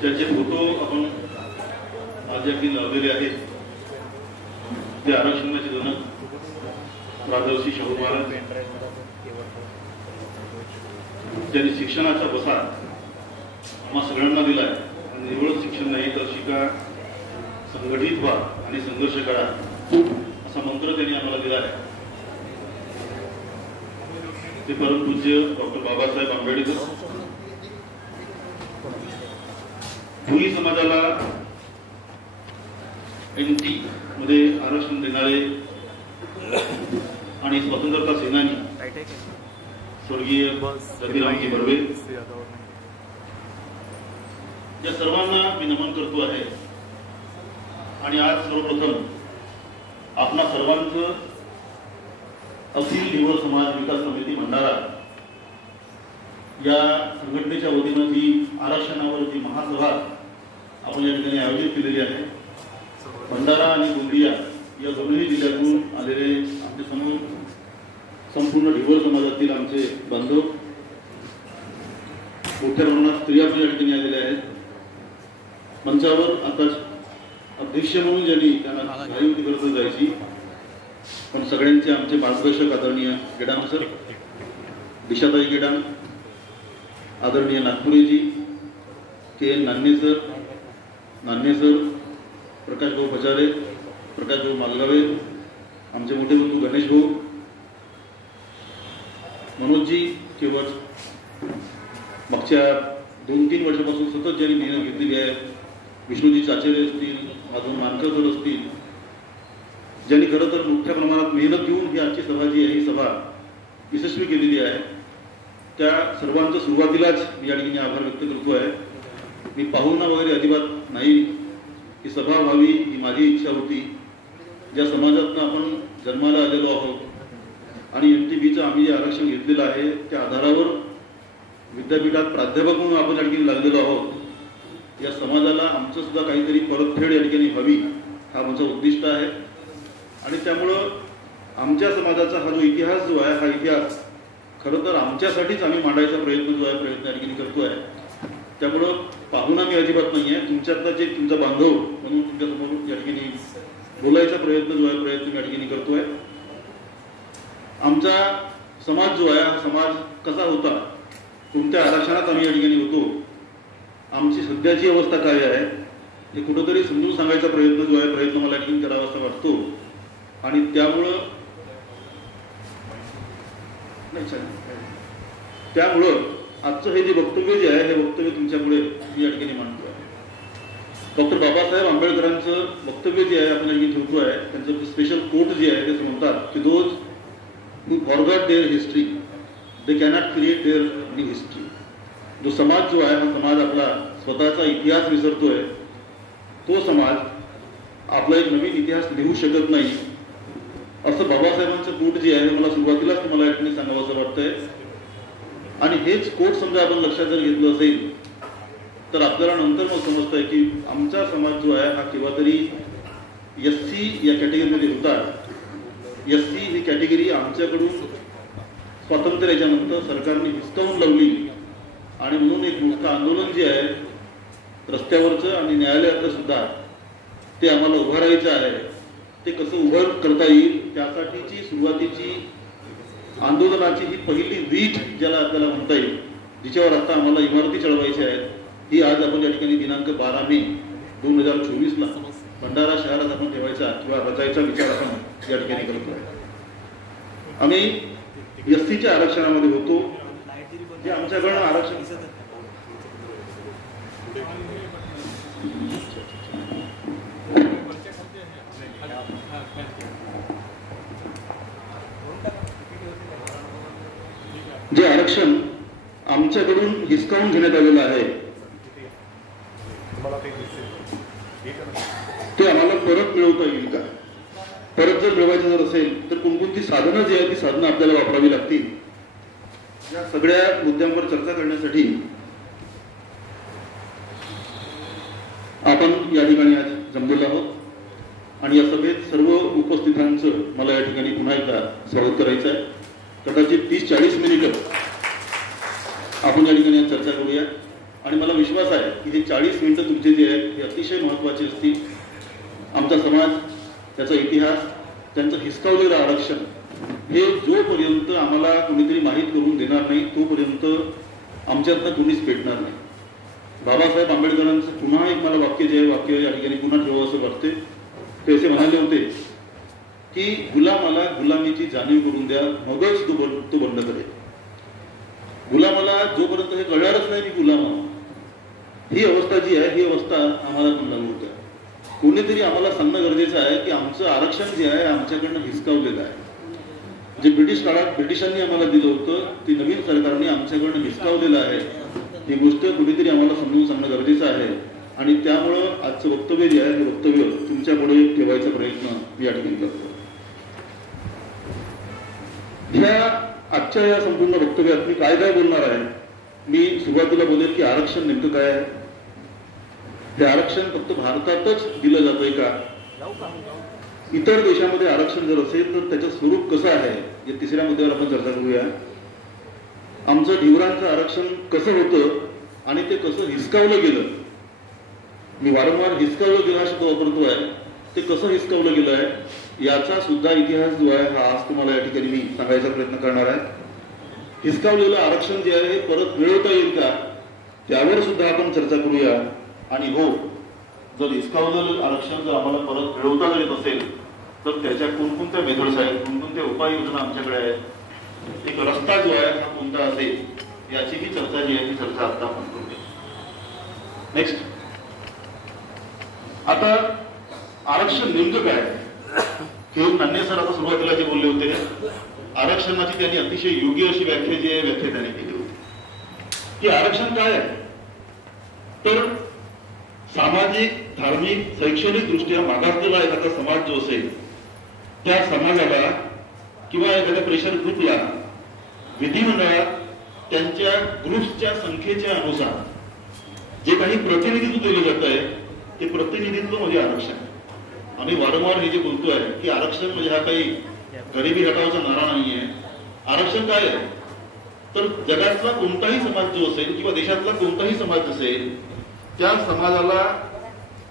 ज्यांचे फोटो आपण आज अगदी लावलेले आहेत ते आरक्षणाचे जनक राजर्षी शाहू महाराज, ज्यांनी शिक्षणाचा बसा आम्हा सगळ्यांना दिलाय. आणि एवढंच शिक्षण नाही तर शिका, संघटित व्हा आणि संघर्ष करा असा मंत्र त्यांनी आम्हाला दिला आहे. ते परमपूज्य डॉक्टर बाबासाहेब आंबेडकर. भोई समाजाला NT मध्ये आरक्षण देणारे आणि स्वतंत्रता सेनानी स्वर्गीय रघुरामजी बर्वे या सर्वांना मी नमन करतो आहे. आणि आज सर्वप्रथम आपणा सर्वांचं अखिल निवड समाज विकास समिती भंडारा या संघटनेच्या वतीनं जी आरक्षणावर जी महासभा आपण या ठिकाणी आयोजित केलेली आहे. भंडारा आणि गोंदिया या दोन्ही जिल्ह्यातून आलेले आमचे संपूर्ण ढिवळ समाजातील आमचे बांधव, मोठ्या प्रमाणात स्त्रिया पण या ठिकाणी आलेल्या आहेत. मंचावर आता अध्यक्ष म्हणून ज्यांनी त्यांना घाई होती करत जायची, पण सगळ्यांचे आमचे मार्गदर्शक आदरणीय गेडाम सर, दिशाताई गेडाम, आदरणीय नागपुरेजी, KN नान्हे सर, प्रकाश भाऊ बजारे, प्रकाश भाऊ मालगावे, आमचे मोठे बंधू गणेश भाऊ, मनोजजी केवळ मागच्या 2-3 वर्षापासून सतत ज्यांनी मेहनत घेतलेली आहे, विष्णूजी चाचेरे असतील, अजून मानकर सर असतील, ज्यांनी खरं तर मोठ्या प्रमाणात मेहनत घेऊन ही आजची सभा जी आहे ही सभा यशस्वी केलेली आहे, त्या सर्वांचं सुरुवातीलाच मी या ठिकाणी आभार व्यक्त करतो आहे. मी पाहुणा वगैरे अजिबात नाही, ही सभा व्हावी ही माझी इच्छा होती. ज्या समाजातनं आपण जन्माला आलेलो आहोत आणि NTBचं आम्ही जे आरक्षण घेतलेलं आहे त्या आधारावर विद्यापीठात प्राध्यापक म्हणून आपण या ठिकाणी लागलेलो आहोत, या समाजाला आमचं सुद्धा काहीतरी परतफेड या ठिकाणी व्हावी हा माझा उद्दिष्ट आहे. आणि त्यामुळं आमच्या समाजाचा हा जो इतिहास जो आहे, हा इतिहास खरं तर आमच्यासाठीच आम्ही मांडायचा प्रयत्न जो आहे प्रयत्न या ठिकाणी करतोय. त्यामुळं पाहुणा मी अजिबात नाही आहे, तुमच्यातला जे तुमचा बांधव म्हणून तुमच्यासमोर या ठिकाणी बोलायचा प्रयत्न जो आहे प्रयत्न या ठिकाणी करतोय. आमचा समाज जो आहे हा समाज कसा होता, कोणत्या आरक्षणात आम्ही या ठिकाणी होतो, आमची सध्याची अवस्था काय आहे हे कुठंतरी समजून सांगायचा प्रयत्न जो आहे प्रयत्न मला या ठिकाणी करावा असा वाटतो. आणि त्यामुळं आजचं हे जे वक्तव्य जे आहे हे वक्तव्य तुमच्यापुढे मी या ठिकाणी मांडतो आहे. डॉक्टर बाबासाहेब आंबेडकरांचं वक्तव्य जे आहे आपण या ठिकाणी ठेवतो आहे, त्यांचं स्पेशल कोट जे आहे ते म्हणतात की those who forgot their history they cannot create their new history. जो समाज जो आहे हा समाज आपला स्वतःचा इतिहास विसरतोय, तो समाज आपला एक नवीन इतिहास लिहू शकत नाही, असं बाबासाहेबांचं कोट जे आहे मला सुरुवातीलाच तुम्हाला या ठिकाणी सांगावं वाटतंय. आणि हेच कोट समजा आपण लक्षात जर घेतलं असेल तर आपल्याला नंतर मग समजतंय की आमचा समाज जो आहे हा केव्हा तरी SC या कॅटेगरीमध्ये होता. SC ही कॅटेगरी आमच्याकडून स्वातंत्र्याच्या नंतर सरकारने हिसकावून लावली आणि म्हणून एक मोठं आंदोलन जे आहे रस्त्यावरचं आणि न्यायालयातलं सुद्धा ते आम्हाला उभारायचं आहे. ते कसं उभं करता येईल त्यासाठीची सुरुवातीची आंदोलनाची ही पहिली वीट ज्याला आपल्याला म्हणता येईल, जिच्यावर आता आम्हाला इमारती चढवायच्या आहेत, ही आज आपण या ठिकाणी दिनांक 12 मे 2024 भंडारा शहरात आपण ठेवायचा किंवा रचायचा विचार आपण या ठिकाणी करतोय. आम्ही SCच्या आरक्षणामध्ये होतो, जे आमच्याकडनं आरक्षण जे आरक्षण आमच्याकडून हिसकावून घेण्यात आलेलं आहे ते आम्हाला परत मिळवता येईल का? परत जर मिळवायचं जर असेल तर कोणकोणती साधनं जी आहेत ती साधनं आपल्याला वापरावी लागतील. या सगळ्या मुद्द्यांवर चर्चा करण्यासाठी आपण या ठिकाणी आज जमलेलो आहोत आणि या सभेत सर्व उपस्थितांचं मला या ठिकाणी पुन्हा एकदा स्वागत करायचं आहे. कदाचित 30-40 मिनिटं आपण या ठिकाणी चर्चा करूया. आणि मला विश्वास आहे की हे 40 मिनिटं तुमचे जे आहेत हे अतिशय महत्त्वाचे असतील. आमचा समाज, त्याचा इतिहास, त्यांचं हिसकावलेलं आरक्षण हे जोपर्यंत आम्हाला कोणीतरी माहीत करून देणार नाही तोपर्यंत आमच्यातनं कोणीच पेटणार नाही. बाबासाहेब आंबेडकरांचं पुन्हा एक मला वाक्य जे आहे वाक्य या ठिकाणी पुन्हा ठेवावं असं वाटते. ते असे म्हणाले होते की गुलामाला गुलामीची जाणीव करून द्या, मगच तो बंड करेल. गुलामाला जोपर्यंत हे कळणारच नाही की गुलाम ही अवस्था जी आहे ही अवस्था आम्हाला पण लागू होत्या. कोणीतरी आम्हाला सांगणं गरजेचं आहे की आमचं आरक्षण जे आहे आमच्याकडनं हिसकावलेलं आहे. जे ब्रिटिश काळात ब्रिटिशांनी आम्हाला दिलं होतं ते नवीन सरकारने आमच्याकडनं हिसकावलेलं आहे. ही गोष्ट कुठेतरी आम्हाला समजून सांगणं गरजेचं आहे. आणि त्यामुळं आजचं वक्तव्य जे आहे हे वक्तव्य तुमच्या पुढे ठेवायचा प्रयत्न मी या ठिकाणी करतो. आजच्या या संपूर्ण वक्तव्यात मी काय काय बोलणार आहे. मी सुरुवातीला बोलेल की आरक्षण नेमकं काय आहे. हे आरक्षण फक्त भारतातच दिलं जातंय का, इतर देशामध्ये आरक्षण जर असेल तर त्याचं स्वरूप कसं आहे या तिसऱ्या मुद्द्यावर आपण चर्चा करूया. आमचं ढिवरांचं आरक्षण कसं होतं आणि ते कसं हिसकावलं गेलं. मी वारंवार हिसकावलं गेलं हा शब्द वापरतोय. ते कसं हिसकावलं गेलं आहे याचा सुद्धा इतिहास जो आहे हा आज तुम्हाला या ठिकाणी मी सांगायचा प्रयत्न करणार आहे. हिसकावलेलं आरक्षण जे आहे हे परत मिळवता येईल का त्यावर सुद्धा आपण चर्चा करूया. आणि हो, जर हिसकावलेलं आरक्षण जर आम्हाला परत मिळवता येत असेल तर त्याच्या कोणकोणत्या मेथड्स आहेत, कोणकोणत्या उपाययोजना आमच्याकडे आहेत, एक रस्ता जो आहे हा कोणता असेल याची ही चर्चा जी आहे ती चर्चा आता आपण करूया. नेक्स्ट, आता आरक्षण नेमकं काय. केवळ नान्हे सर आता सुरुवातीला जे बोलले होते आरक्षणाची त्यांनी अतिशय योग्य अशी व्याख्या जी आहे व्याख्या त्यांनी केली होती की आरक्षण काय आहे तर सामाजिक, धार्मिक, शैक्षणिक दृष्ट्या मागासलेला एखादा समाज जो असेल त्या समाजाला किंवा एखाद्या प्रेशर ग्रुपला विधिमंडळात त्यांच्या ग्रुप्सच्या संख्येच्या अनुसार जे काही प्रतिनिधित्व दिलं जात आहे ते प्रतिनिधित्व म्हणजे आरक्षण. आम्ही वारंवार हे जे बोलतोय की आरक्षण म्हणजे हा काही गरिबी हटावाचा नारा नाहीये. आरक्षण काय आहे तर जगातला कोणताही समाज जो असेल किंवा देशातला कोणताही समाज असेल त्या समाजाला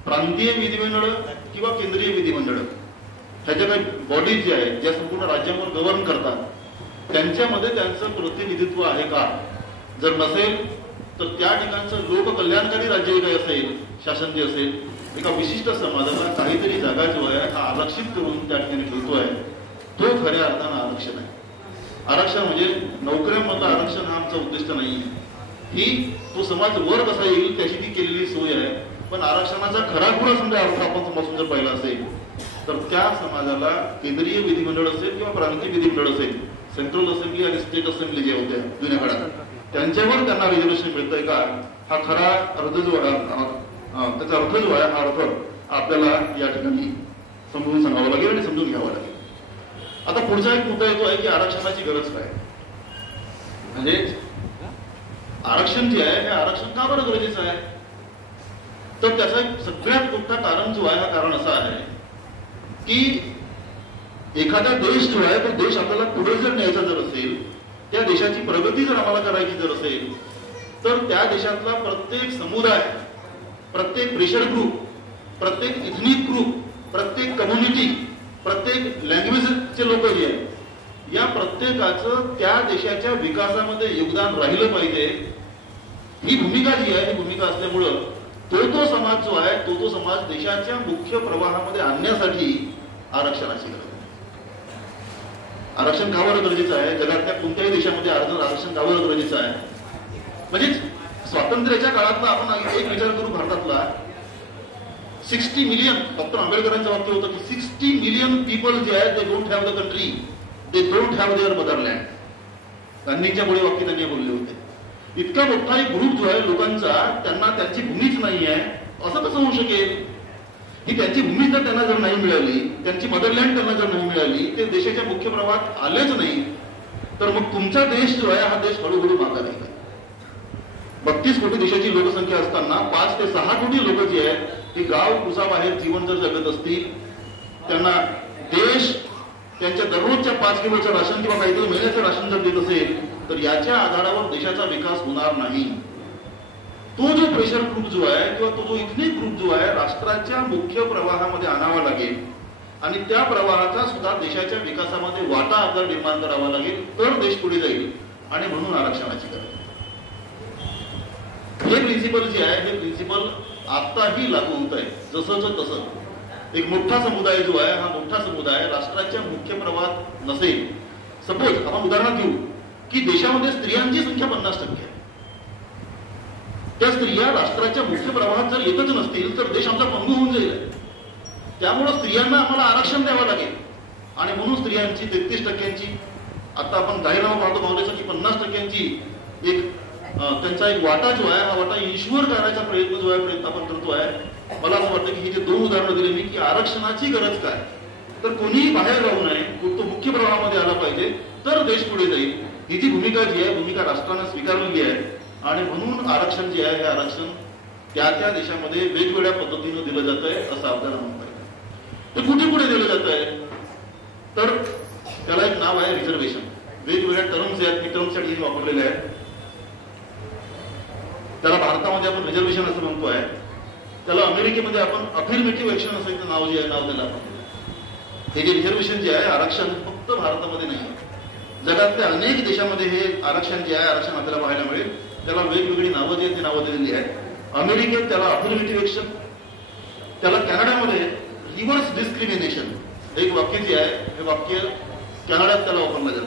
प्रांतीय विधिमंडळ किंवा केंद्रीय विधिमंडळ ह्याच्या काही बॉडीज ज्या आहेत ज्या संपूर्ण राज्यावर गव्हर्न करतात त्यांच्यामध्ये त्यांचं प्रतिनिधित्व आहे का. जर नसेल तर त्या ठिकाणचं लोककल्याणकारी राज्य काही असेल, शासन जे असेल एका विशिष्ट समाजाला काहीतरी जागा जो आहे हा आरक्षित करून त्या ठिकाणी ठेवतोय तो खऱ्या अर्थानं आरक्षण आहे. आरक्षण म्हणजे नोकऱ्यांमधलं आरक्षण हा आमचा उद्दिष्ट नाहीये. ही तो समाज वर कसा येईल त्याची ती केलेली सोय आहे. पण आरक्षणाचा खराखुरा समजा अर्थ आपण समजून जर पाहिला असेल तर त्या समाजाला केंद्रीय विधिमंडळ असेल किंवा प्रांतीय विधिमंडळ असेल, सेंट्रल असेंब्ली आणि स्टेट असेंब्ली ज्या होत्या जुन्या काळात त्यांच्यावर त्यांना रिझर्वेशन मिळतंय का हा खरा अर्थ जो आहे त्याचा अर्थ जो आहे हा अर्थ आपल्याला या ठिकाणी समजून सांगावा लागेल आणि समजून घ्यावा लागेल. आता पुढचा एक मुद्दा येतो आहे की आरक्षणाची गरज काय. म्हणजे आरक्षण जे आहे हे आरक्षण का बरं गरजेचं आहे तर त्याचा एक सगळ्यात मोठा कारण जो आहे हा कारण असं आहे की एखादा देश जो आहे तो देश आपल्याला पुढे जर न्यायचा जर असेल, त्या देशाची प्रगती जर आम्हाला करायची जर असेल तर त्या देशातला प्रत्येक समुदाय, प्रत्येक प्रेशर ग्रुप, प्रत्येक इथनिक ग्रुप, प्रत्येक कम्युनिटी, प्रत्येक लँग्वेजचे लोक जे आहेत या प्रत्येकाचं त्या देशाच्या विकासामध्ये योगदान राहिलं पाहिजे. ही भूमिका जी आहे ही भूमिका असल्यामुळं तो समाज जो आहे तो समाज देशाच्या मुख्य प्रवाहामध्ये आणण्यासाठी आरक्षणाची गरज आहे. आरक्षण का बरं गरजेचं आहे. जगातल्या कोणत्याही देशामध्ये आरक्षण का बरं गरजेचं आहे. म्हणजे स्वातंत्र्याच्या काळातला आपण एक विचार करू भारतातला 60 मिलियन डॉक्टर आंबेडकरांचं वाक्य होतं की 60 मिलियन पीपल जे आहेत they don't have the country, they don't have their motherland. गांधींच्या मुळे वाक्य त्यांनी बोलले होते. इतका मोठा एक ग्रुप जो आहे लोकांचा त्यांना त्यांची भूमीच नाही आहे असं कसं होऊ शकेल. ही त्यांची भूमी जर त्यांना जर नाही मिळाली, त्यांची मदरलँड त्यांना जर नाही मिळाली, ते देशाच्या मुख्य प्रवाहात आलेच नाही तर मग तुमचा देश जो आहे हा देश हळूहळू मागा नाही. 32 कोटी देशाची लोकसंख्या असताना 5 ते 6 कोटी लोक जे आहेत ते गाव कुसाबाहेर जीवन जर जगत असतील, त्यांना देश त्यांच्या दररोजच्या 5 किलोचं राशन किंवा काहीतरी महिन्याचं राशन जर देत असेल तर याच्या आधारावर देशाचा विकास होणार नाही. तो जो प्रेशर ग्रुप जो आहे किंवा तो जो इथनिक ग्रुप जो आहे राष्ट्राच्या मुख्य प्रवाहामध्ये आणावा लागेल आणि त्या प्रवाहाचा सुद्धा देशाच्या विकासामध्ये वाटा आपल्याला निर्माण करावा लागेल, तर देश पुढे जाईल. आणि म्हणून आरक्षणाची गरज. हे प्रिन्सिपल जे आहे हे प्रिन्सिपल आताही लागू होत आहे. जसंच तसं एक मोठा समुदाय जो आहे हा मोठा समुदाय राष्ट्राच्या मुख्य प्रवाहात नसेल. सपोज आपण उदाहरण घेऊ की देशामध्ये स्त्रियांची संख्या 50% आहे. त्या स्त्रिया राष्ट्राच्या मुख्य प्रवाहात जर येतच नसतील तर देश आमचा पंगू होऊन जाईल. त्यामुळे स्त्रियांना आम्हाला आरक्षण द्यावं लागेल. आणि म्हणून स्त्रियांची 33%ची आता आपण जाहीरनामा पाहतो काँग्रेसचा की 50%ची एक त्यांचा एक वाटा जो आहे हा वाटा ईश्वर करायचा प्रयत्न जो आहे प्रयत्न आपण करतो आहे. मला असं वाटतं की हे जे 2 उदाहरणं दिले मी की आरक्षणाची गरज काय, तर कोणीही बाहेर राहू नये, तो मुख्य प्रवाहामध्ये आला पाहिजे तर देश पुढे जाईल. ही जी भूमिका जी आहे भूमिका राष्ट्रानं स्वीकारलेली आहे. आणि म्हणून आरक्षण जे आहे हे आरक्षण त्या त्या देशामध्ये वेगवेगळ्या पद्धतीनं दिलं जात आहे असं आपल्याला म्हणता येईल. ते कुठे कुठे दिलं जात आहे तर त्याला एक नाव आहे रिझर्वेशन. वेगवेगळ्या टर्म्स आहेत, मी टर्म्ससाठी वापरलेले आहेत. त्याला भारतामध्ये आपण रिझर्वेशन असं म्हणतो आहे. त्याला अमेरिकेमध्ये आपण अफर्मेटिव्ह ऍक्शन असं एक नाव जे आहे नाव त्याला आपण. हे जे रिझर्वेशन जे आहे आरक्षण फक्त भारतामध्ये नाही, जगातल्या अनेक देशामध्ये हे आरक्षण जे आहे आरक्षण आपल्याला पाहायला मिळेल. त्याला वेगवेगळी नावं जी आहेत ती नावं दिलेली आहेत. अमेरिकेत त्याला अफर्मेटिव्ह ऍक्शन, त्याला कॅनडामध्ये रिव्हर्स डिस्क्रिमिनेशन एक वाक्य जे आहे हे वाक्य कॅनडात त्याला वापरलं जातं.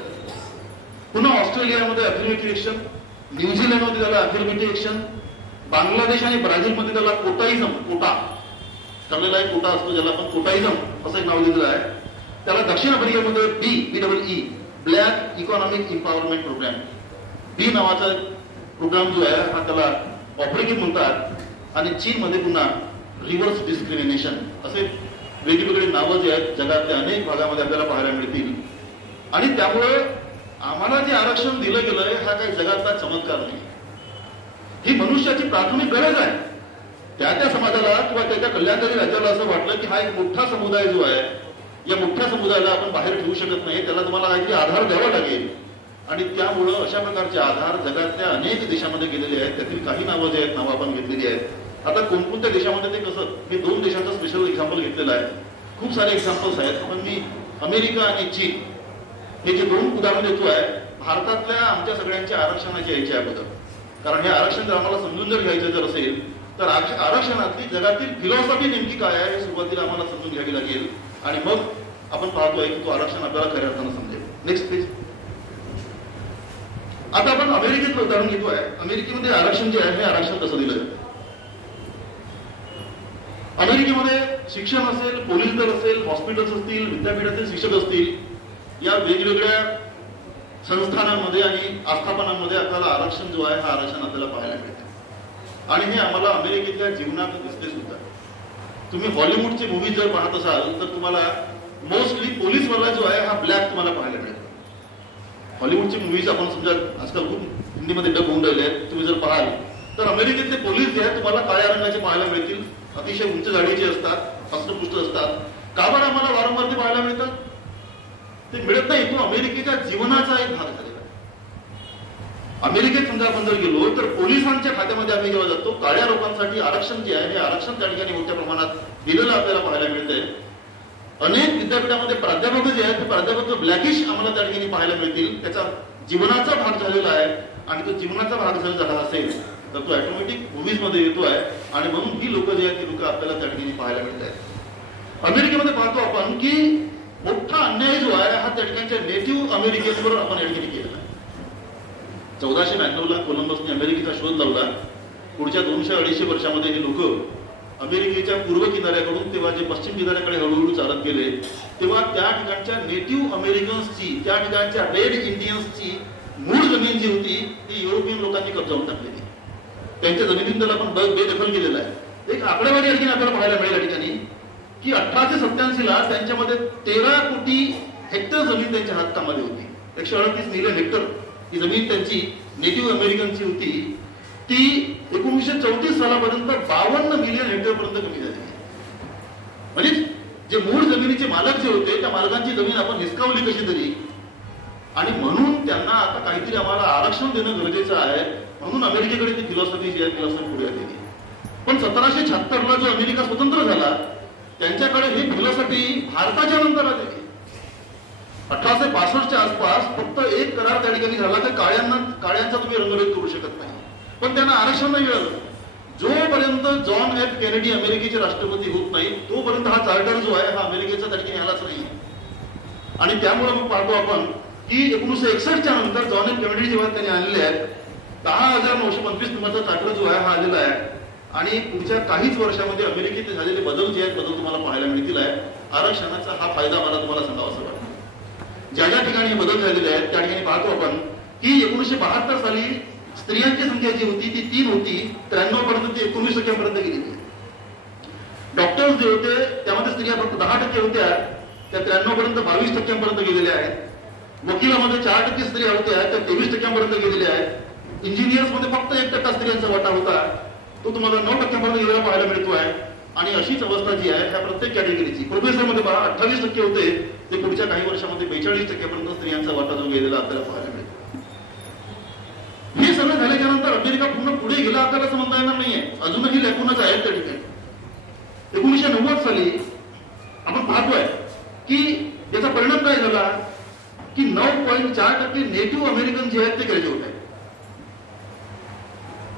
पुन्हा ऑस्ट्रेलियामध्ये अफर्मेटिव्ह ऍक्शन, न्यूझीलंडमध्ये त्याला अफर्मेटिव्ह ऍक्शन, बांगलादेश आणि ब्राझीलमध्ये त्याला कोटाइझम, कोटा ठरलेला एक कोटा असतो ज्याला आपण कोटाइझम असं एक नाव दिलेलं आहे. त्याला दक्षिण आफ्रिकेमध्ये BEE black economic empowerment program, B नावाचा प्रोग्राम जो आहे हा त्याला ऑपरेटिव्ह म्हणतात. आणि चीनमध्ये पुन्हा रिव्हर्स डिस्क्रिमिनेशन असे वेगवेगळे नावं जे आहेत जगातल्या अनेक भागामध्ये आपल्याला पाहायला मिळतील. आणि त्यामुळे आम्हाला जे आरक्षण दिलं गेलंय हा काही जगातला चमत्कार नाही. ही मनुष्याची प्राथमिक गरज आहे. त्या त्या समाजाला किंवा त्या कल्याणकारी राज्याला असं वाटलं की हा एक मोठा समुदाय जो आहे या मोठ्या समुदायाला आपण बाहेर ठेवू शकत नाही, त्याला तुम्हाला काहीतरी आधार द्यावा लागेल. आणि त्यामुळं अशा प्रकारचे आधार जगातल्या अनेक देशामध्ये गेलेले आहेत. त्यातील काही नावं जे आहेत नावं आपण घेतलेली आहेत. आता कोणकोणत्या देशामध्ये ते कसं, मी 2 देशांचं स्पेशल एक्झाम्पल घेतलेलं आहे. खूप सारे एक्झाम्पल्स आहेत पण मी अमेरिका आणि चीन हे जे 2 उदाहरण देतो आहे भारतातल्या आमच्या सगळ्यांच्या आरक्षणाची यायची अगोदर. कारण हे आरक्षण जर आम्हाला समजून जर घ्यायचं जर असेल तर आरक्षणातली जगातील फिलॉसॉफी नेमकी काय आहे हे सुरुवातीला आम्हाला समजून घ्यावी लागेल. आणि मग आपण पाहतोय की तो आरक्षण आपल्याला खऱ्या अर्थानं समजेल. Next please. आता आपण अमेरिकेतलं उदाहरण घेतोय. अमेरिकेमध्ये आरक्षण जे आहे हे आरक्षण कसं दिलं जातं. अमेरिकेमध्ये शिक्षण असेल, पोलीस दल असेल, हॉस्पिटल्स असतील, विद्यापीठातील शिक्षक असतील, या वेगवेगळ्या संस्थानांमध्ये आणि आस्थापनांमध्ये आपल्याला आरक्षण जो आहे हा आरक्षण आपल्याला पाहायला मिळते. आणि हे आम्हाला अमेरिकेतल्या जीवनात दिसते सुद्धा. तुम्ही हॉलिवूडचे मूव्हीज जर पाहत असाल तर तुम्हाला मोस्टली पोलीसवाला जो आहे हा ब्लॅक तुम्हाला पाहायला मिळेल. हॉलिवूडचे मूव्हीज आपण समजा आजकाल खूप हिंदीमध्ये डब होऊन राहिले आहेत. तुम्ही जर पाहाल तर अमेरिकेतले पोलीस जे आहेत तुम्हाला काळ्या रंगाचे पाहायला मिळतील. अतिशय उंच जाडीचे असतात, हस्तपुष्ट असतात. का बरं आम्हाला वारंवार ते पाहायला मिळतात? ते मिळत नाही. तो अमेरिकेच्या जीवनाचा एक भाग झालेला आहे. अमेरिकेत समजा आपण जर गेलो तर पोलिसांच्या खात्यामध्ये आम्ही जेव्हा जातो काळ्या लोकांसाठी आरक्षण जे आहे हे आरक्षण त्या ठिकाणी मोठ्या प्रमाणात दिलेलं आपल्याला पाहायला मिळतंय. अनेक विद्यापीठामध्ये प्राध्यापक जे आहेत ते प्राध्यापक ब्लॅकिश आम्हाला त्या ठिकाणी पाहायला मिळतील. त्याचा जीवनाचा भाग झालेला आहे. आणि तो जीवनाचा भाग जर झाला असेल तर तो ऑटोमॅटिक मूव्हीज मध्ये येतो आहे. आणि म्हणून ही लोक जे आहेत ती लोक आपल्याला त्या ठिकाणी पाहायला मिळत आहेत. अमेरिकेमध्ये पाहतो आपण की मोठा अन्याय जो आहे हा त्या ठिकाणच्या नेटिव्ह अमेरिकन्सवर आपण या ठिकाणी केलेला आहे. 1492 कोलंबसने अमेरिकेचा शोध लावला. पुढच्या 200-250 वर्षामध्ये हे लोक अमेरिकेच्या पूर्व किनाऱ्याकडून तेव्हा जे पश्चिम किनाऱ्याकडे हळूहळू चालत गेले तेव्हा त्या ठिकाणच्या नेटिव्ह अमेरिकन्सची, त्या ठिकाणच्या रेड इंडियन्सची मूळ जमीन जी होती ती युरोपियन लोकांनी कब्जावून टाकलेली. त्यांच्या जमिनीत त्याला आपण बेदखल केलेला आहे. एक आकडेवारी आणखी आपल्याला पाहायला मिळेल या ठिकाणी की 1887 त्यांच्यामध्ये 13 कोटी हेक्टर जमीन त्यांच्या हक्कामध्ये होती. 138 मिलियन हेक्टर ही जमीन त्यांची नेटिव्ह अमेरिकनची होती. ती 1934 सालापर्यंत 52 मिलियन हेक्टर पर्यंत कमी झाली. म्हणजे जे मूळ जमिनीचे मालक जे होते त्या मालकांची जमीन आपण हिसकावली कशी तरी आणि म्हणून त्यांना आता काहीतरी आम्हाला आरक्षण देणं गरजेचं आहे, म्हणून अमेरिकेकडे ती फिलॉसॉफी जी आहे फिलॉसॉफी पुढे आलेली. पण 1776ला जो अमेरिका स्वतंत्र झाला त्यांच्याकडे ही फिलॉसॉफी भारताच्या नंतर आलेली. 1865च्या आसपास फक्त एक करार त्या ठिकाणी झाला की काळ्यांचा तुम्ही रंगभेद करू शकत नाही, पण त्यांना आरक्षण नाही मिळालं. जोपर्यंत जॉन एफ केनेडी अमेरिकेचे राष्ट्रपती होत नाही तोपर्यंत हा चार्टर जो आहे हा अमेरिकेचा त्या ठिकाणी आलाच नाही. आणि त्यामुळे मग पाहतो आपण की 1961च्या नंतर जॉन एफ केनेडी जेव्हा त्यांनी आणले आहेत 10,925 नंबरचा चार्टर जो आहे हा आलेला आहे. आणि पुढच्या काहीच वर्षामध्ये अमेरिकेत झालेले बदल जे आहेत बदल तुम्हाला पाहायला मिळतील आहे. आरक्षणाचा हा फायदा मला तुम्हाला सांगावा असं वाटतं. ज्या ज्या ठिकाणी बदल झालेले आहेत त्या ठिकाणी पाहतो आपण की 1972 साली स्त्रियांची संख्या जी होती ती 3 होती, 93 पर्यंत ती 19% गेलेली. डॉक्टर्स जे होते त्यामध्ये स्त्रिया फक्त 10% होत्या, त्या 93 पर्यंत 22% गेलेल्या आहेत. वकिलामध्ये 4% स्त्रिया होत्या, त्या 23% गेलेल्या आहेत. इंजिनियर्स मध्ये फक्त 1% स्त्रियांचा वाटा होता, तो तुम्हाला 9% गेलेला पाहायला मिळतो आहे. आणि अशीच अवस्था जी आहे ह्या प्रत्येक कॅटेगरीची. प्रोफेसरमध्ये पहा 28% होते, ते पुढच्या काही वर्षामध्ये 42% स्त्रियांचा वाटा जो गेलेला आपल्याला पाहायला मिळतो. हे सगळं झाल्याच्या नंतर अमेरिका पूर्ण पुढे गेला आपल्याला असं म्हणता येणार नाहीये, अजूनही लॅकुनाच आहेत त्या ठिकाणी. 1990 साली आपण पाहतोय की याचा परिणाम काय झाला की 9.4% नेटिव्ह अमेरिकन जे आहेत ते ग्रॅज्युएट आहेत.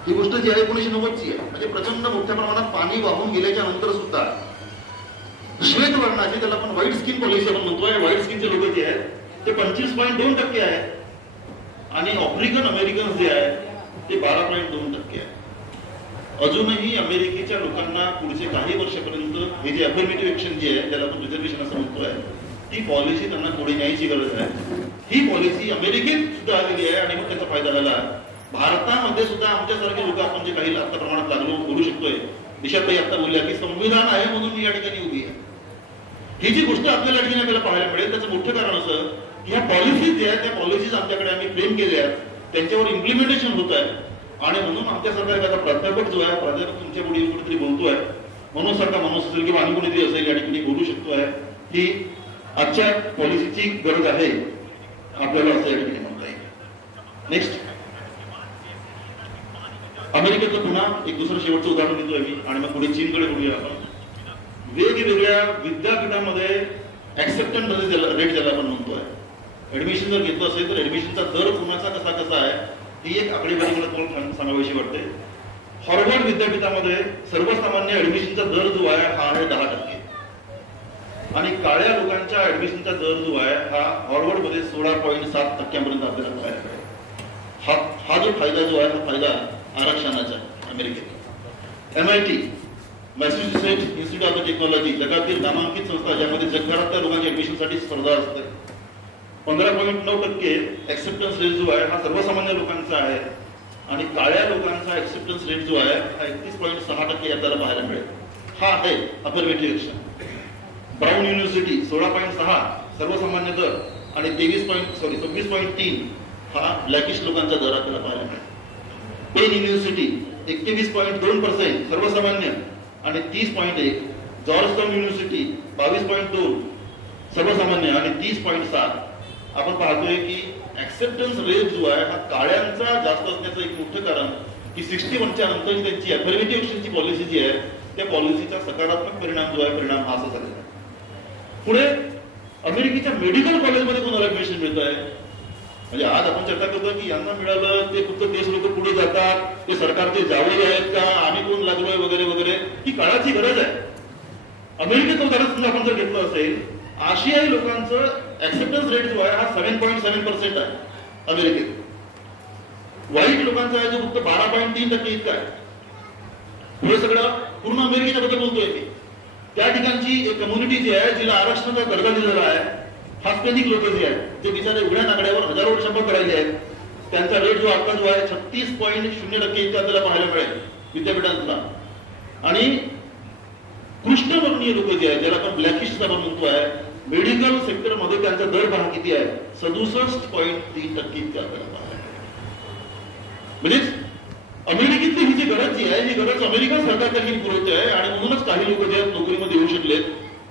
ही गोष्ट जी आहे 1990ची आहे. म्हणजे प्रचंड मोठ्या प्रमाणात पाणी वाहून गेल्याच्या नंतर सुद्धा श्वेत वर्णाचे, त्याला आपण व्हाईट स्किन पॉलिसी आपण म्हणतोय, व्हाईट स्किनचे लोक जे आहेत ते 25.2% आहेत आणि आफ्रिकन अमेरिकन जे आहेत ते 12.2% आहेत. अजूनही अमेरिकेच्या लोकांना पुढचे काही वर्षापर्यंत हे जे अफर्मेटिव्ह एक्शन जे आहे त्याला आपण रिझर्वेशन असं म्हणतोय ती पॉलिसी त्यांना पुढे न्यायची गरज आहे. ही पॉलिसी अमेरिकेत सुद्धा आलेली आहे आणि मग त्याचा फायदा झाला. भारतामध्ये सुद्धा आमच्यासारखे लोक आपण जे काही आता प्रमाणात लागलो बोलू शकतोय. दिशाताई आता बोलल्या की संविधान आहे म्हणून मी या ठिकाणी उभी आहे. ही जी गोष्ट आपल्याला ठिकाणी आपल्याला पाहायला मिळेल त्याचं मोठं कारण असं की ह्या पॉलिसीज जे आहेत त्या पॉलिसीज आमच्याकडे आम्ही फ्रेम केल्या आहेत, त्यांच्यावर इम्प्लिमेंटेशन होत आहे. आणि म्हणून आमच्यासारखा एखादा प्राध्यापक जो आहे, प्राध्यापक तुमच्या पुढे कुठेतरी बोलतोय, मनोसारखा माणूस असेल किंवा आणि कोणीतरी असेल या ठिकाणी बोलू शकतोय की आजच्या पॉलिसीची गरज आहे आपल्याला असं या ठिकाणी म्हणता येईल. नेक्स्ट अमेरिकेचं पुन्हा एक दुसरं शेवटचं उदाहरण देतोय मी आणि मग पुढे चीनकडे बोलूया आपण. वेगवेगळ्या विद्यापीठामध्ये ऍक्सेप्टन्स रेट ज्याला आपण म्हणतोय, ऍडमिशन जर घेतलं असेल तर ऍडमिशनचा दर कुणाचा कसा कसा आहे ही एक आकडेवारी मला तुम्हाला सांगावीशी वाटते. हार्वर्ड विद्यापीठामध्ये सर्वसामान्य ऍडमिशनचा दर जो आहे हा आहे 10% आणि काळ्या लोकांच्या ऍडमिशनचा दर जो आहे हा हार्वर्ड मध्ये 16.7% आपल्याला पाहायला मिळेल. हा जो फायदा जो आहे हा फायदा आरक्षणाचा अमेरिकेत. MIT Massachusetts institute of technology जगातील नामांकित संस्था ज्यामध्ये जगभरातल्या लोकांच्या ऍडमिशनसाठी स्पर्धा असते. 15.9% ऍक्सेप्टन्स रेट जो आहे हा सर्वसामान्य लोकांचा आहे आणि काळ्या लोकांचा ऍक्सेप्टन्स रेट जो आहे हा 31.6% आपल्याला पाहायला मिळेल. हा आहे अफर्मेटिव्ह एक्शन. ब्राउन युनिव्हर्सिटी 16.6 सर्वसामान्य दर आणि 26.3 हा ब्लॅकिश लोकांचा दर आपल्याला पाहायला मिळेल. पेन युनिव्हर्सिटी 21.2% सर्वसामान्य आणि 30.1. जॉर्जटाउन युनिव्हर्सिटी 22.2 सर्वसामान्य आणि 30.7. आपण पाहतोय की ऍक्सेप्टन्स रेट जो आहे हा काळ्यांचा जास्त असण्याचं एक मोठं कारण की 61च्या नंतर त्यांची अफर्मेटिव्ह एक्शनची पॉलिसी जी आहे त्या पॉलिसीचा सकारात्मक परिणाम जो आहे परिणाम हा असा झालेला आहे. पुढे अमेरिकेच्या मेडिकल कॉलेजमध्ये कोणाला ऍडमिशन मिळत आहे म्हणजे आज आपण चर्चा करतो की यांना मिळालं ते फक्त तेच लोक पुढे जातात, ते सरकारचे जावई आहेत का, आम्ही कोण लागलोय वगैरे वगैरे. ही काळाची गरज आहे. अमेरिकेचं उदाहरण सुद्धा आपण जर घेतलं असेल, आशियाई लोकांचं ऍक्सेप्टन्स रेट जो आहे हा 7.7% आहे अमेरिकेत. व्हाईट लोकांचा आहे जो फक्त 12.3% इतका आहे. हे सगळं पूर्ण अमेरिकेच्या बद्दल बोलतोय मी. त्या ठिकाणची एक कम्युनिटी जी आहे जिला आरक्षणाचा दर्जा दिलेला आहे, हास्पेनिक लोक जे आहेत ते बिचारे उघड्या नागड्यावर हजारो वर्षांपासून राहिले आहेत, त्यांचा रेट जो आता जो आहे 36.0% इतका आपल्याला पाहायला मिळेल विद्यापीठांचा. आणि कृष्णवर्णीय लोक जे आहेत ज्याला आपण ब्लॅकिश आपण म्हणतो आहे, मेडिकल सेक्टर मध्ये त्यांचा दर पहा किती आहे 67.3% इतका आपल्याला पाहायला मिळेल. म्हणजेच अमेरिकेतली ही जी गरज जी आहे ही गरज अमेरिकन सरकार त्यांनी पुरवते आहे आणि म्हणूनच काही लोक जे आहेत नोकरीमध्ये येऊ शकलेत,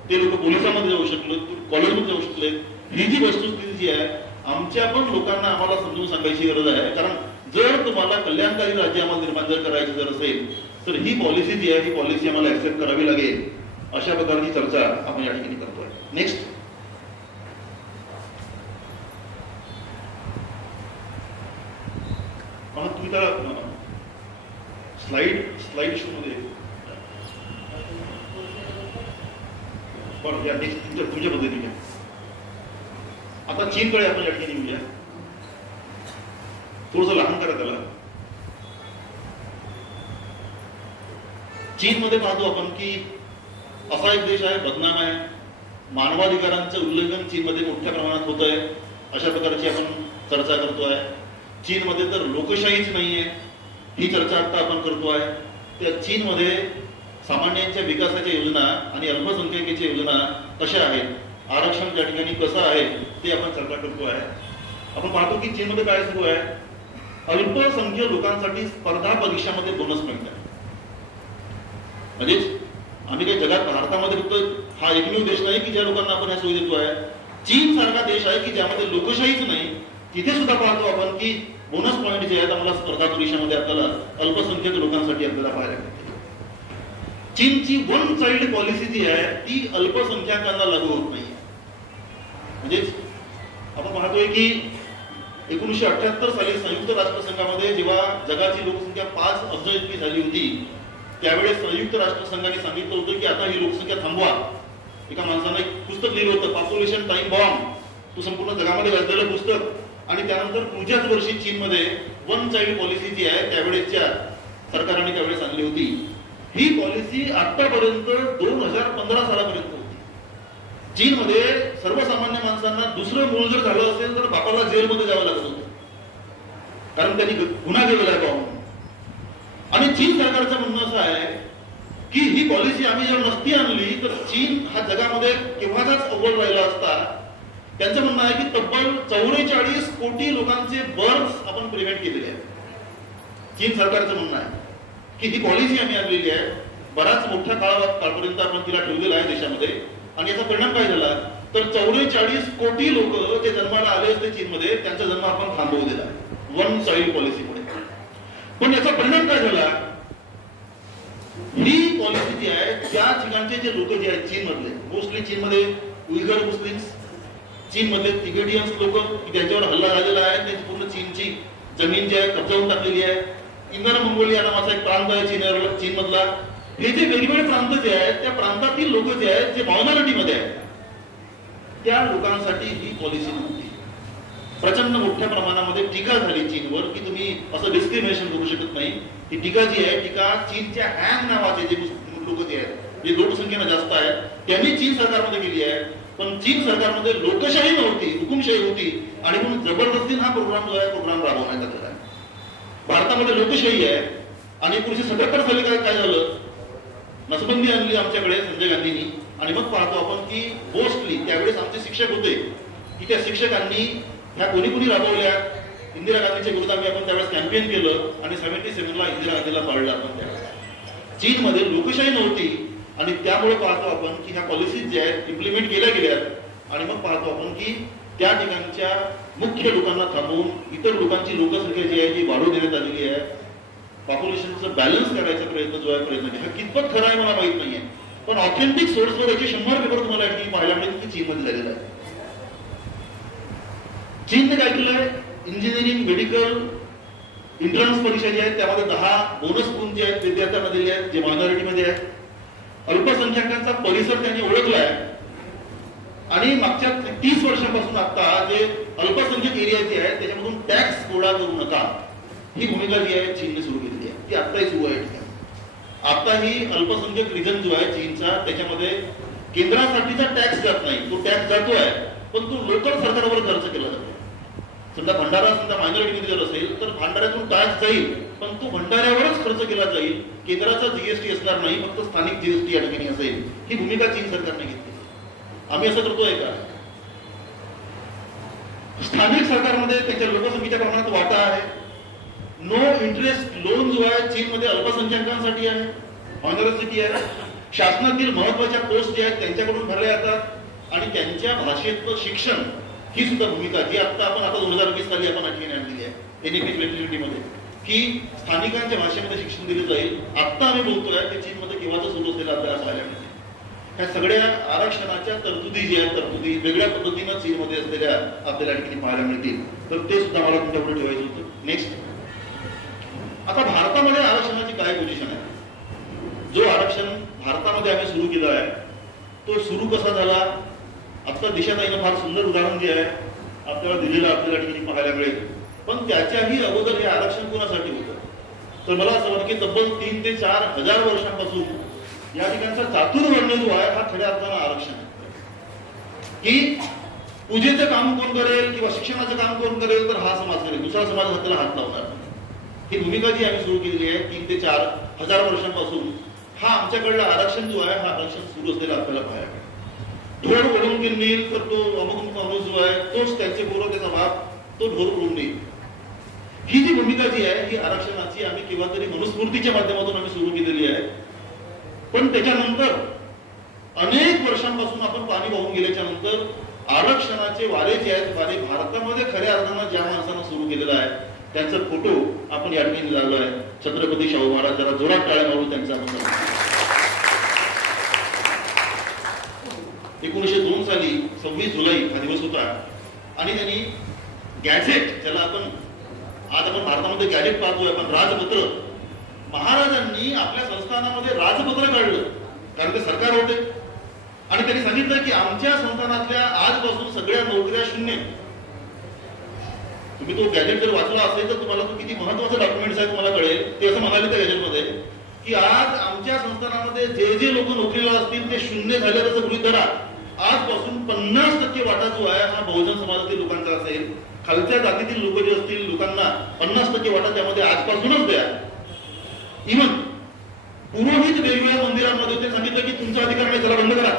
ते लोक पोलिसांमध्ये जाऊ शकलेत, कॉलेजमध्ये जाऊ शकलेत. ही जी वस्तुस्थिती जी आहे आमच्या पण लोकांना आम्हाला समजून सांगायची गरज आहे. कारण जर तुम्हाला कल्याणकारी राज्य आम्हाला निर्माण जर करायची जर असेल तर ही पॉलिसी जी आहे ही पॉलिसी आम्हाला ऍक्सेप्ट करावी लागेल. अशा प्रकारची चर्चा आपण या ठिकाणी करतोय. नेक्स्ट, तुम्ही त्या स्लाइड शो मध्ये पण या नेक्स्ट तुमच्या पद्धतीने आता चीनकडे आपण या ठिकाणी येऊया. थोडंसं लहान करा त्याला. चीनमध्ये पाहतो आपण की असा एक देश आहे बदनाम आहे, मानवाधिकारांचं उल्लंघन चीनमध्ये मोठ्या प्रमाणात होत आहे अशा प्रकारची आपण चर्चा करतोय. चीनमध्ये तर लोकशाहीच नाहीये ही चर्चा आता आपण करतोय. त्या चीनमध्ये सामान्यांच्या विकासाच्या योजना आणि अल्पसंख्याकांच्या योजना कशा आहेत, आरक्षण त्या ठिकाणी कसं आहे ते आपण चर्चा करतोय. आपण पाहतो की चीनमध्ये काय सुरू आहे, अल्पसंख्य लोकांसाठी स्पर्धा परीक्षामध्ये बोनस पॉइंट आहे. म्हणजेच आम्ही काही जगात भारतामध्ये फक्त हा एकमेव देश नाही की ज्या लोकांना आपण ह्या सोयी देतोय. चीन सारखा देश आहे की ज्यामध्ये लोकशाहीच नाही, तिथे सुद्धा पाहतो आपण की बोनस पॉइंट जे आहेत आम्हाला स्पर्धा परीक्षामध्ये आपल्याला अल्पसंख्याक लोकांसाठी आपल्याला पाहायला मिळते. चीनची वन चाइल्ड पॉलिसी जी आहे ती अल्पसंख्याकांना लागू होत नाही. म्हणजेच आपण पाहतोय की 1978 साली संयुक्त राष्ट्रसंघामध्ये जेव्हा जगाची लोकसंख्या 5 अब्ज इतकी झाली होती त्यावेळेस संयुक्त राष्ट्रसंघाने सांगितलं होतं की आता ही लोकसंख्या थांबवा. एका माणसानं एक पुस्तक लिहिलं होतं, पॉप्युलेशन टाइम बॉम्ब. तो संपूर्ण जगामध्ये गाजलेलं पुस्तक. आणि त्यानंतर पुढच्याच वर्षी चीनमध्ये वन चाइल्ड पॉलिसी जी आहे त्यावेळेसच्या सरकारने त्यावेळेस आणली होती. ही पॉलिसी आतापर्यंत 2015 सालापर्यंत होती. चीनमध्ये सर्वसामान्य माणसांना दुसरं मूल जर झालं असेल तर बापाला जेलमध्ये जावं लागत होतं, कारण त्यांनी गुन्हा केलेला आहे म्हणून. आणि चीन सरकारचं म्हणणं असं आहे की ही पॉलिसी आम्ही जर नसती आणली तर चीन हा जगामध्ये केव्हाचाच अव्वल राहिला असता. त्यांचं म्हणणं आहे की तब्बल 44 कोटी लोकांचे बर्थ आपण प्रिव्हेंट केलेले आहेत. चीन सरकारचं म्हणणं आहे की ही पॉलिसी आम्ही आणलेली आहे, बराच मोठ्या काळापर्यंत आपण तिला ठेवलेला आहे देशामध्ये. आणि याचा परिणाम काय झाला तर 44 कोटी लोक जे जन्माला आले असते चीनमध्ये त्यांचा जन्म आपण थांबवू दिला वन चाइल्ड पॉलिसीमुळे. पण याचा परिणाम काय झाला, ही पॉलिसी जी आहे त्या ठिकाणचे जे लोक जे आहेत चीनमधले, मोस्टली चीनमध्ये उयगर मुस्लिम्स, चीनमधले तिबेटियन्स लोक ज्यांच्यावर हल्ला झालेला आहे त्यांची पूर्ण चीनची जमीन जी आहे कब्जावून टाकलेली आहे. इंगर मंगोलिया नावाचा एक प्रांत आहे चीनमधला. हे जे वेगवेगळे प्रांत जे आहेत त्या प्रांतातील लोक जे आहेत जे मायनॉरिटीमध्ये आहेत त्या लोकांसाठी ही पॉलिसी नव्हती. प्रचंड मोठ्या प्रमाणामध्ये टीका झाली चीनवर की तुम्ही असं डिस्क्रिमिनेशन करू शकत नाही. ही टीका जी आहे टीका चीनच्या हॅन नावाचे जे लोक जे आहेत जे लोकसंख्येनं जास्त आहेत त्यांनी चीन सरकारमध्ये केली आहे. पण चीन सरकारमध्ये लोकशाही नव्हती, हुकुमशाही होती आणि म्हणून जबरदस्तीने हा प्रोग्राम जो आहे प्रोग्राम राबवण्यात आलेला आहे. भारतामध्ये लोकशाही आहे आणि 1977 साली काय झालं, नसबंदी आणली आमच्याकडे संजय गांधींनी. आणि मग पाहतो आपण की मोस्टली त्यावेळेस आमचे शिक्षक होते की त्या शिक्षकांनी ह्या कोणी राबवल्या. इंदिरा गांधीच्या विरोधात आपण त्यावेळेस कॅम्पेन केलं आणि 77ला इंदिरा गांधीला पाळलं आपण त्यावेळेस. चीनमध्ये लोकशाही नव्हती आणि त्यामुळे पाहतो आपण की ह्या पॉलिसीज ज्या आहेत इम्प्लिमेंट केल्या गेल्यात. आणि मग पाहतो आपण की त्या ठिकाणच्या मुख्य लोकांना थांबवून इतर लोकांची लोकसंख्या जी आहे ती वाढू देण्यात आलेली आहे. पॉप्युलेशनचं बॅलन्स करायचा प्रयत्न जो आहे प्रयत्न हा कितपत खरा आहे मला माहित नाहीये. पण ऑथेंटिक सोर्सवर याचे 100 पेपर तुम्हाला या ठिकाणी पाहायला मिळेल की चीनमध्ये झालेला आहे. चीनने काय केलंय, इंजिनिअरिंग मेडिकल एंट्रन्स परीक्षा जी आहेत त्यामध्ये 10 बोनस गुण जे आहेत विद्यार्थ्यांना दिले आहेत जे मायनॉरिटीमध्ये आहेत. अल्पसंख्याकांचा परिसर त्यांनी ओळखलाय आणि मागच्या 30 वर्षांपासून आता जे अल्पसंख्याक एरिया जे आहेत त्याच्यामधून टॅक्स गोळा करू नका ही भूमिका जी आहे चीनने सुरू केलेली आहे. ती आत्ताही सुरू आहे. आता ही अल्पसंख्याक रिजन जो आहे चीनचा त्याच्यामध्ये केंद्रासाठीचा टॅक्स जात नाही, तो टॅक्स जातोय पण तो लोकल सरकारवर खर्च केला जातो. समजा भंडारा समजा मायनॉरिटीमध्ये जर असेल तर भंडाऱ्यातून टॅक्स जाईल पण तो भंडाऱ्यावरच खर्च केला जाईल. केंद्राचा जीएसटी असणार नाही, फक्त स्थानिक जीएसटी या ठिकाणी असेल. ही भूमिका चीन सरकारने घेतली. आम्ही असं करतोय का? स्थानिक सरकारमध्ये त्याच्या लोकसंख्येच्या प्रमाणात वाटा आहे. नो इंटरेस्ट लोन जो आहे चीनमध्ये अल्पसंख्याकांसाठी आहे, मायनॉरिटी आहे. शासनातील महत्वाच्या पोस्ट जे आहेत त्यांच्याकडून भरल्या जातात आणि त्यांच्या भाषेतलं शिक्षण ही सुद्धा भूमिका जी आता 2020 साली आपण आठवणी आणलेली आहे NEP 2020 मध्ये, की स्थानिकांच्या भाषेमध्ये शिक्षण दिलं जाईल. आत्ता आम्ही बोलतोय ते चीनमध्ये केव्हाच सुरू असलेलं आपल्याला पाहायला मिळते. ह्या सगळ्या आरक्षणाच्या तरतुदी जी आहेत, तरतुदी वेगळ्या पद्धतीनं चीनमध्ये असलेल्या आपल्याला ठिकाणी पाहायला मिळतील. तर ते सुद्धा मला तुमच्यापुढे ठेवायचं होतं. नेक्स्ट, आता भारतामध्ये आरक्षणाची काय पोझिशन आहे? जो आरक्षण भारतामध्ये आम्ही सुरू केला आहे तो सुरू कसा झाला? आता दिशाताईनं फार सुंदर उदाहरण जे आहे आपल्याला दिलेलं आपल्याला ठिकाणी पाहायला मिळेल. पण त्याच्याही अगोदर हे आरक्षण कोणासाठी होतं? तर मला असं वाटतं की तब्बल 3 ते 4 हजार वर्षांपासून या ठिकाणचा चातुर्वर्ण जो आहे हा खऱ्या अर्थानं आरक्षण आहे. की पूजेचं काम कोण करेल किंवा शिक्षणाचं काम कोण करेल तर हा समाज करेल, दुसरा समाज त्याला हात लावणार. ही भूमिका जी आम्ही सुरू केलेली आहे 3 ते 4 हजार वर्षांपासून, हा आमच्याकडलं आरक्षण जो आहे हा आरक्षण सुरू असलेला आपल्याला पाहायला मिळेल. ढोर ओढून घेईल तर तो अमुक माणूस जो आहे तोच त्यांचे पोरं त्याचा बाप तो ढोर ओढून देईल. ही जी भूमिका जी आहे ही आरक्षणाची आम्ही केव्हा तरी मनुस्मृतीच्या माध्यमातून आम्ही सुरू केलेली आहे. पण त्याच्यानंतर अनेक वर्षांपासून आपण पाणी वाहून गेल्याच्या नंतर आरक्षणाचे वारे जे आहेत, वारे भारतामध्ये खऱ्या अर्थानं ज्या माणसानं सुरू केलेला आहे त्यांचा फोटो आपण या ठिकाणी लावलो आहे. छत्रपती शाहू महाराज, जरा जोरात टाळ्या मारून त्यांचा आपण 1902 साली 26 जुलै हा दिवस होता आणि त्यांनी गॅझेट, ज्याला आज आपण भारतामध्ये गॅझेट पाहतोय आपण, राजपत्र, महाराजांनी आपल्या संस्थानामध्ये राजपत्र काढलं कारण ते सरकार होते आणि त्यांनी सांगितलं की आमच्या संस्थानातल्या आजपासून सगळ्या नोकऱ्या शून्य. तुम्ही तो गॅझेट जर वाचला असेल तर तुम्हाला तो किती महत्वाचा डॉक्युमेंट्स आहे तुम्हाला कळेल. ते असं म्हणाले त्या गॅझेटमध्ये की आज आमच्या संस्थानामध्ये जे लोक नोकरीला असतील ते शून्य झाले तर गृहीत धरा, आजपासून 50% वाटा जो आहे हा बहुजन समाजातील लोकांचा असेल. खालच्या जातीतील लोक जे असतील लोकांना 50% वाटा त्यामध्ये आजपासूनच द्या. इव्हन पुरोहित वेगवेगळ्या मंदिरांमध्ये ते सांगितलं की तुमचा अधिकार नाही, त्याला बंद करा.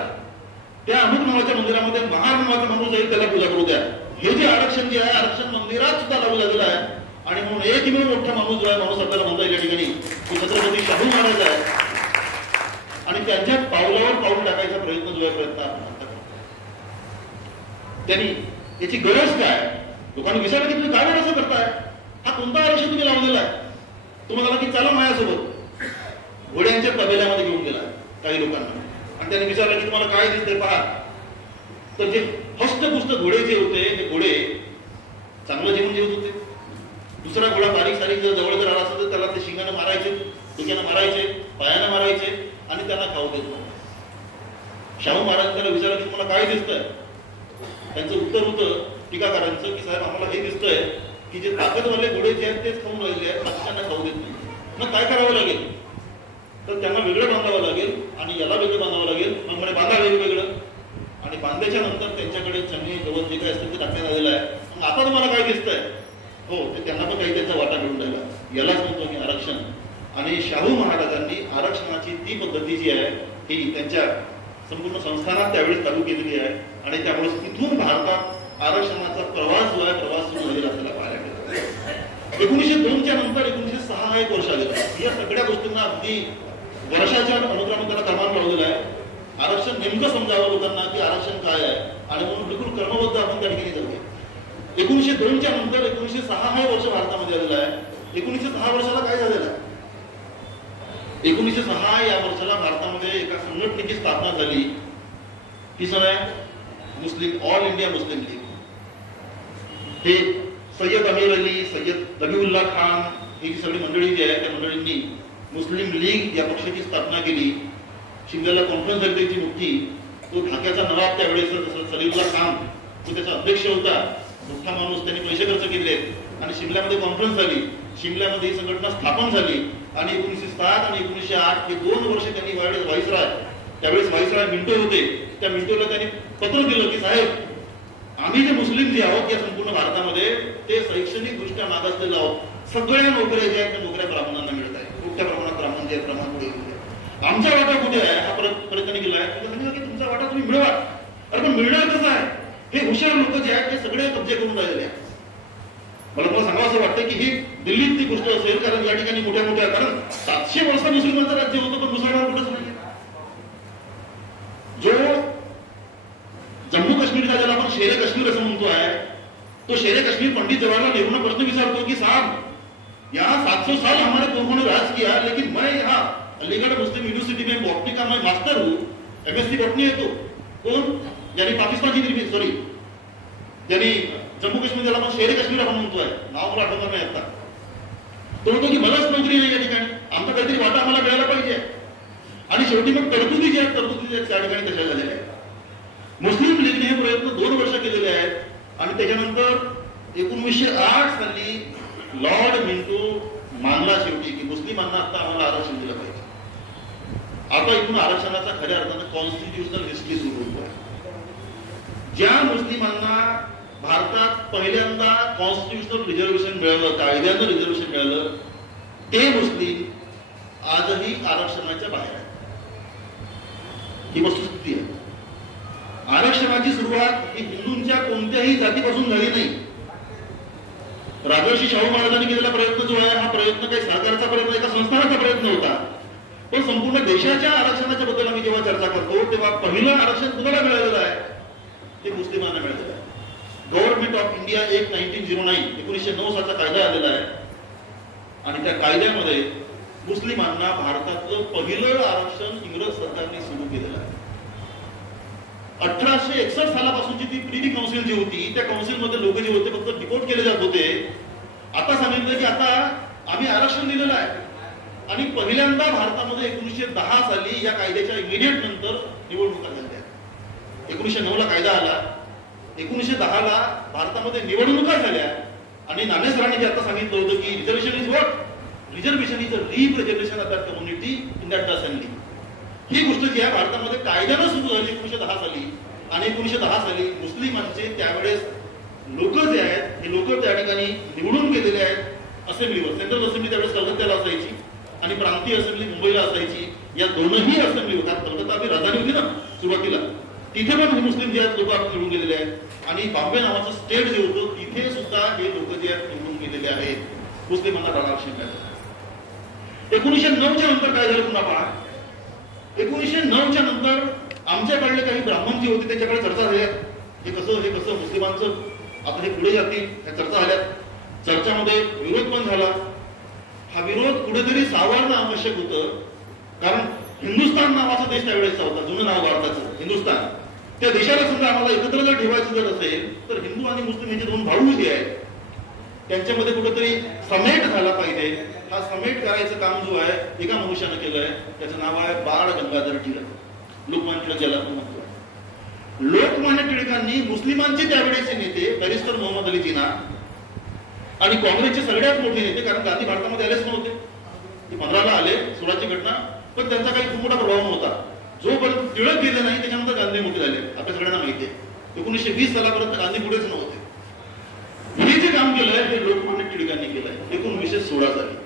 त्या अमुक नावाच्या मंदिरामध्ये महार नावाचा माणूस जाईल त्याला पूजा करू द्या. हे जे आरक्षण जे आहे आरक्षण मंदिरात सुद्धा लागू झालेलं आहे. आणि म्हणून एकमेव मोठा माणूस जो आहे, माणूस आपल्याला म्हणता येईल या ठिकाणी, तो छत्रपती शाहू महाराज आहे. आणि त्यांच्या पावलावर पाऊल टाकायचा प्रयत्न जो आहे प्रयत्न आपण त्यांनी याची गरज काय? लोकांनी विचारलं की तुम्ही काय वेळ असं करताय, हा कोणता आरक्षण तुम्ही लावलेला आहे? तुम्हाला की चला माझ्यासोबत. घोड्यांच्या तबेल्यामध्ये घेऊन गेला काही लोकांना आणि त्यांनी विचारलं की तुम्हाला काय दिसतंय पहा. तर जे हस्तपुस्त घोडे जे होते ते घोडे चांगलं जेवण जेवत होते. दुसरा घोडा बारीक सारीक जर जवळ जर आला असेल तर त्याला ते शिंगाने मारायचे, डोक्यानं मारायचे, पायानं मारायचे आणि त्यांना खाऊ देत नव्हते. शाहू महाराज त्याला विचारलं की तुम्हाला काय दिसतंय? त्यांचं उत्तर होतं टीकाकारांचं की साहेब आम्हाला हे दिसतंय की जे ताकदवाले घोडे जे आहेत तेच खाऊन राहिले आहेत, त्यांना खाऊ देत नाही. मग काय करावं लागेल? तर त्यांना वेगळं बांधावं लागेल आणि याला वेगळं बांधावं लागेल. मग म्हणे बांधा वेगवेगळं आणि बांधल्याच्या नंतर त्यांच्याकडे चंगणी गवत जे काय असतं ते टाकण्यात आलेलं आहे. मग आता तुम्हाला काय दिसतंय? हो, ते त्यांना पण काही त्यांचा वाटा मिळून राहिला. यालाच म्हणतो मी आरक्षण. आणि शाहू महाराजांनी आरक्षणाची ती पद्धती जी आहे ही त्यांच्या संपूर्ण संस्थानात त्यावेळेस चालू केलेली आहे आणि त्यामुळे तिथून भारतात आरक्षणाचा प्रवास जो आहे प्रवास सुरू झालेला आपल्याला पाहायला मिळतो. 1902च्या नंतर 1906 हा एक वर्ष आलेला आहे. या सगळ्या गोष्टींना अगदी वर्षाच्या अनुक्रमाने त्याला क्रमांक लावलेला आहे. आरक्षण नेमकं समजावं लोकांना की आरक्षण काय आहे आणि म्हणून बिलकुल क्रमबद्ध आपण त्या ठिकाणी जाऊया. 1902च्या नंतर 1906 हे वर्ष भारतामध्ये आलेलं आहे. 1906 वर्षाला काय झालेलं आहे? 1906 या वर्षाला भारतामध्ये एका संघटनेची स्थापना झाली. ती आहे मुस्लिम ऑल इंडिया मुस्लिम लीग. हे सय्यद अमीर अली, सय्यद दबीउल्ला खान ही जी सगळी मंडळी जी आहे त्या मंडळींनी मुस्लिम लीग या पक्षाची स्थापना केली. शिमल्याला कॉन्फरन्स झाली त्याची मोठी. तो ढाक्याचा नवाब त्यावेळेस सलीमुल्ला खान तो त्याचा अध्यक्ष होता. मोठा माणूस, त्यांनी पैसे खर्च केले आणि शिमल्यामध्ये कॉन्फरन्स झाली. शिमल्यामध्ये ही संघटना स्थापन झाली आणि 1907 आणि 1908 हे 2 वर्ष त्यांनी व्हाईसराय, त्यावेळेस व्हाईसराय मिंटो होते, त्या मिंटोला त्यांनी पत्र दिलं की साहेब आम्ही जे मुस्लिम जे आहोत या संपूर्ण भारतामध्ये ते शैक्षणिक दृष्ट्या मागासलेले आहोत. सगळ्या नोकऱ्या ज्या आहेत त्या नोकऱ्या ब्राह्मणांना मिळत आहेत. मोठ्या प्रमाणात ब्राह्मण जे प्रमाण पुढे आमचा वाटा कुठे आहे हा प्रयत्न केला आहे. सांगितलं की तुमचा वाटा तुम्ही मिळवा. अरे पण मिळणार कसं आहे? हे हुशार लोक जे आहेत ते सगळे कब्जे करून राहिलेले आहेत. मला तुम्हाला सांगावं असं वाटतं की ही दिल्लीतली गोष्ट असेल कारण या ठिकाणी मोठ्या मोठ्या, कारण 700 वर्ष मुस्लिमांचं राज्य होतं पण मुसलमान कुठंच नाही. जो जम्मू काश्मीरचा ज्याला आपण शेरे काश्मीर असं म्हणतो म्हणतो आहे, तो शेरे कश्मीर पंडित जवाहरलाल नेहरूंना प्रश्न विचारतो की साहब यहाँ 700 साल हमारे पूर्वों ने राज किया, लेकिन मैं यहाँ अलीगढ़ मुस्लिम यूनिवर्सिटी में बॉटनी का मैं मास्टर हूँ, एमएससी बॉटनी है। तो कोण? ज्यांनी पाकिस्तानची निर्मिती, सॉरी ज्यांनी जम्मू काश्मीर त्याला पण शेरे काश्मीर आपण म्हणतोय, नाव मला आठवणार नाही आता. तो म्हणतो की मलाच नोकरी नाही या ठिकाणी, आमचा काहीतरी वाटा आम्हाला मिळायला पाहिजे. आणि शेवटी मग तरतुदी ज्या त्या ठिकाणी तशा झालेल्या आहेत. मुस्लिम लीगने हे प्रयत्न 2 वर्ष केलेले आहेत आणि त्याच्यानंतर 1908 साली लॉर्ड मिंटो मानला शेवटी की मुस्लिमांना आता आम्हाला आरक्षण दिलं पाहिजे. आता इथून आरक्षणाचा खऱ्या अर्थानं कॉन्स्टिट्युशनल हिस्ट्री सुरू होतो आहे. ज्या मुस्लिमांना भारतात पहिल्यांदा कॉन्स्टिट्युशनल रिझर्वेशन मिळालं, कायद्यानं रिझर्वेशन मिळालं, ते मुस्लिम आजही आरक्षणाच्या बाहेर आहेत. ही वस्तुस्थिती आहे. आरक्षणाची सुरुवात ही हिंदूंच्या कोणत्याही जातीपासून झाली नाही. राजर्षी शाहू महाराजांनी केलेला प्रयत्न जो आहे, हा प्रयत्न काही सरकारचा प्रयत्न, एका संस्थानाचा प्रयत्न होता. पण संपूर्ण देशाच्या आरक्षणाच्या बद्दल आम्ही जेव्हा चर्चा करतो तेव्हा पहिलं आरक्षण कुणाला मिळालेलं आहे? ते मुस्लिमांना मिळालेलं आहे. गव्हर्नमेंट ऑफ इंडिया ऍक्ट 1909 1909 सालचा कायदा आलेला आहे आणि त्या कायद्यामध्ये मुस्लिमांना भारतातलं पहिलं आरक्षण इंग्रज सरकारने सुरू केलेलं आहे. 1861 सालापासूनची ती प्रिव्ही काउन्सिल जी होती, त्या काउन्सिलमध्ये लोक जे होते फक्त डिपोर्ट केले जात होते. आता सांगितलं की आता आम्ही आरक्षण दिलेलं आहे. आणि पहिल्यांदा भारतामध्ये 1910 साली या कायद्याच्या इमिडिएट नंतर निवडणुका झाल्या. 1909 ला कायदा आला, 1910 ला भारतामध्ये निवडणुका झाल्या आणि नाणे सरांनी जे आता सांगितलं होतं की reservation is what? Reservation is a representation of that community in that assembly. ही गोष्ट जी आहे भारतामध्ये कायद्यानं सुरू झाली 1910 साली. आणि 1910 साली मुस्लिमांचे त्यावेळेस लोक जे आहेत हे लोक त्या ठिकाणी निवडून गेलेले आहेत असेंब्लीवर. सेंट्रल असेंब्ली त्यावेळेस कलकत्त्याला असायची आणि प्रांतीय असेंब्ली मुंबईला असायची. या दोनही असेंब्ली होतात. कलकत्ता आपली राजधानी होती ना सुरुवातीला, तिथे पण मुस्लिम जे आहेत लोक आपण निवडून गेलेले आहेत. आणि बॉम्बे नावाचं स्टेट जे होतं तिथे सुद्धा हे लोक जे आहेत निवडून गेलेले आहेत. मुस्लिमांना आरक्षण मिळालं. 1909च्या नंतर काय झालं पुन्हा पहा. 1909च्या नंतर आमच्याकडले काही ब्राह्मण जे होते त्याच्याकडे चर्चा झाल्या. हे कसं मुस्लिमांचं आता हे पुढे जातील, ह्या चर्चा झाल्या. चर्चामध्ये विरोध पण झाला. हा विरोध कुठेतरी सावरणं आवश्यक होतं, कारण हिंदुस्थान नावाचा देश त्यावेळेचा होता, जुनं नाव भारताचं हिंदुस्थान. त्या देशाला सुद्धा आम्हाला एकत्र जर ठेवायचं जर असेल तर हिंदू आणि मुस्लिम हे जे 2 भाऊ जे आहेत त्यांच्यामध्ये कुठेतरी समेट झाला पाहिजे. हा समेट करायचं काम जो आहे एका मनुष्यानं केलंय, त्याचं नाव आहे बाळ गंगाधर टिळक, लोकमान्य टिळक ज्याला आपण म्हणतो. लोकमान्य टिळकांनी मुस्लिमांचे त्यावेळेचे नेते बॅरिस्टर मोहम्मद अली जिना आणि काँग्रेसचे सगळ्यात मोठे नेते, कारण गांधी भारतामध्ये आलेच नव्हते, ते 15 ला आले, 16ची घटना, पण त्यांचा काही खूप मोठा प्रभाव नव्हता. जोपर्यंत टिळक गेले नाही त्याच्यानंतर गांधी मोठे झाले, आपल्या सगळ्यांना माहिती आहे. 1920 सालापर्यंत गांधी पुढेच नव्हते. हे जे काम केलंय हे लोकमान्य टिळकांनी केलंय. 1916 साली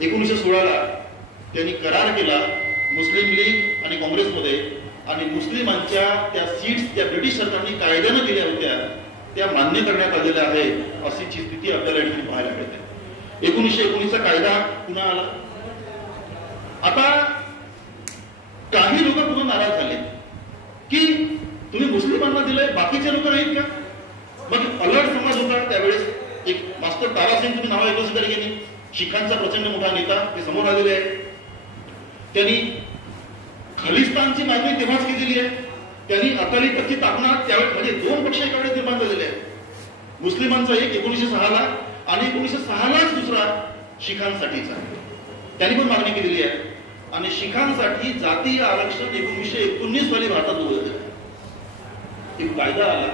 1916 ला त्यांनी करार केला मुस्लिम लीग आणि काँग्रेसमध्ये, आणि मुस्लिमांच्या त्या सीट्स त्या ब्रिटिश सरकारने कायद्यानं दिल्या होत्या त्या मान्य करण्यात आलेल्या आहे. अशी स्थिती आपल्याला या ठिकाणी पाहायला मिळते. 1919चा कायदा पुन्हा आला. आता काही लोक पुन्हा नाराज झाले की तुम्ही मुस्लिमांना दिलंय, बाकीचे लोक नाहीत का? मग अलर्ट समाज होता त्यावेळेस. एक मास्टर तारासिंग, तुम्ही नाव ऐकलं असेल की, शिखांचा प्रचंड मोठा नेता, ते समोर आलेले आहे. त्यांनी खलिस्तानची मागणी तेव्हाच केलेली आहे. त्यांनी अकाली तख्ती स्थापना त्यावेळेस, म्हणजे 2 पक्ष एकावेळेस निर्माण झालेले आहेत. मुस्लिमांचा एक 1906 ला आणि 1906 लाच दुसरा शिखांसाठीचा त्यांनी पण मागणी केलेली आहे. आणि शिखांसाठी जातीय आरक्षण 1919 साली भारतात उभं झालं. एक कायदा आला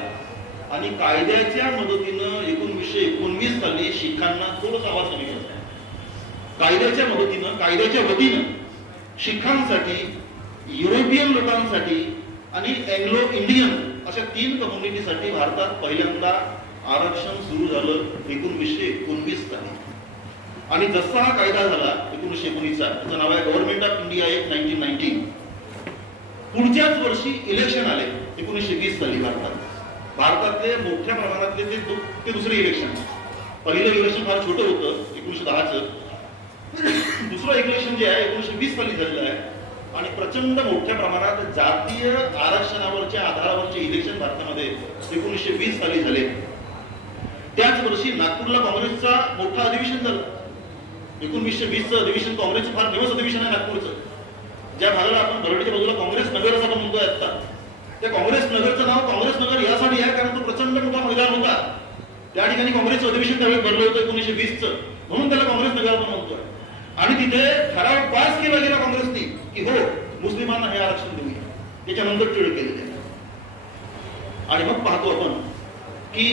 आणि कायद्याच्या मदतीनं 1919 साली शिखांना थोडंसं आवाज कमी करता. कायद्याच्या मदतीनं, कायद्याच्या वतीनं शिखांसाठी, युरोपियन लोकांसाठी आणि अँग्लो इंडियन अशा 3 कम्युनिटीसाठी भारतात पहिल्यांदा आरक्षण सुरू झालं 1919 साली. आणि जसा हा कायदा झाला 1919चा, त्याचं नाव आहे गव्हर्नमेंट ऑफ इंडिया ऍक्ट 1919. पुढच्याच वर्षी इलेक्शन आले 1920 साली भारतातले मोठ्या प्रमाणातले ते दुसरे इलेक्शन. पहिलं इलेक्शन फार छोटं होतं 1910चं. दुसरं इलेक्शन जे आहे 1920 साली झालेलं आहे. आणि प्रचंड मोठ्या प्रमाणात जातीय आरक्षणावरच्या आधारावरचे इलेक्शन भारतामध्ये 1920 साली झाले. त्याच वर्षी नागपूरला काँग्रेसचा मोठं अधिवेशन झालं. 1920चं अधिवेशन काँग्रेसचं फार फेमस अधिवेशन आहे नागपूरचं. ज्या भागाला आपण बरडीच्या बाजूला काँग्रेस नगर असं आपण म्हणतोय आता, त्या काँग्रेस नगरचं नाव काँग्रेस नगर यासाठी आहे कारण तो प्रचंड मोठा मैदान होता. त्या ठिकाणी काँग्रेसचं अधिवेशन त्यावेळी भरलं होतं 1920चं, म्हणून त्याला काँग्रेस नगर आपण म्हणतोय. आणि तिथे ठराव पास केला गेला काँग्रेसने की हो मुस्लिमांना हे आरक्षण देऊया. त्याच्यानंतर टिळ केलेले. आणि मग पाहतो आपण की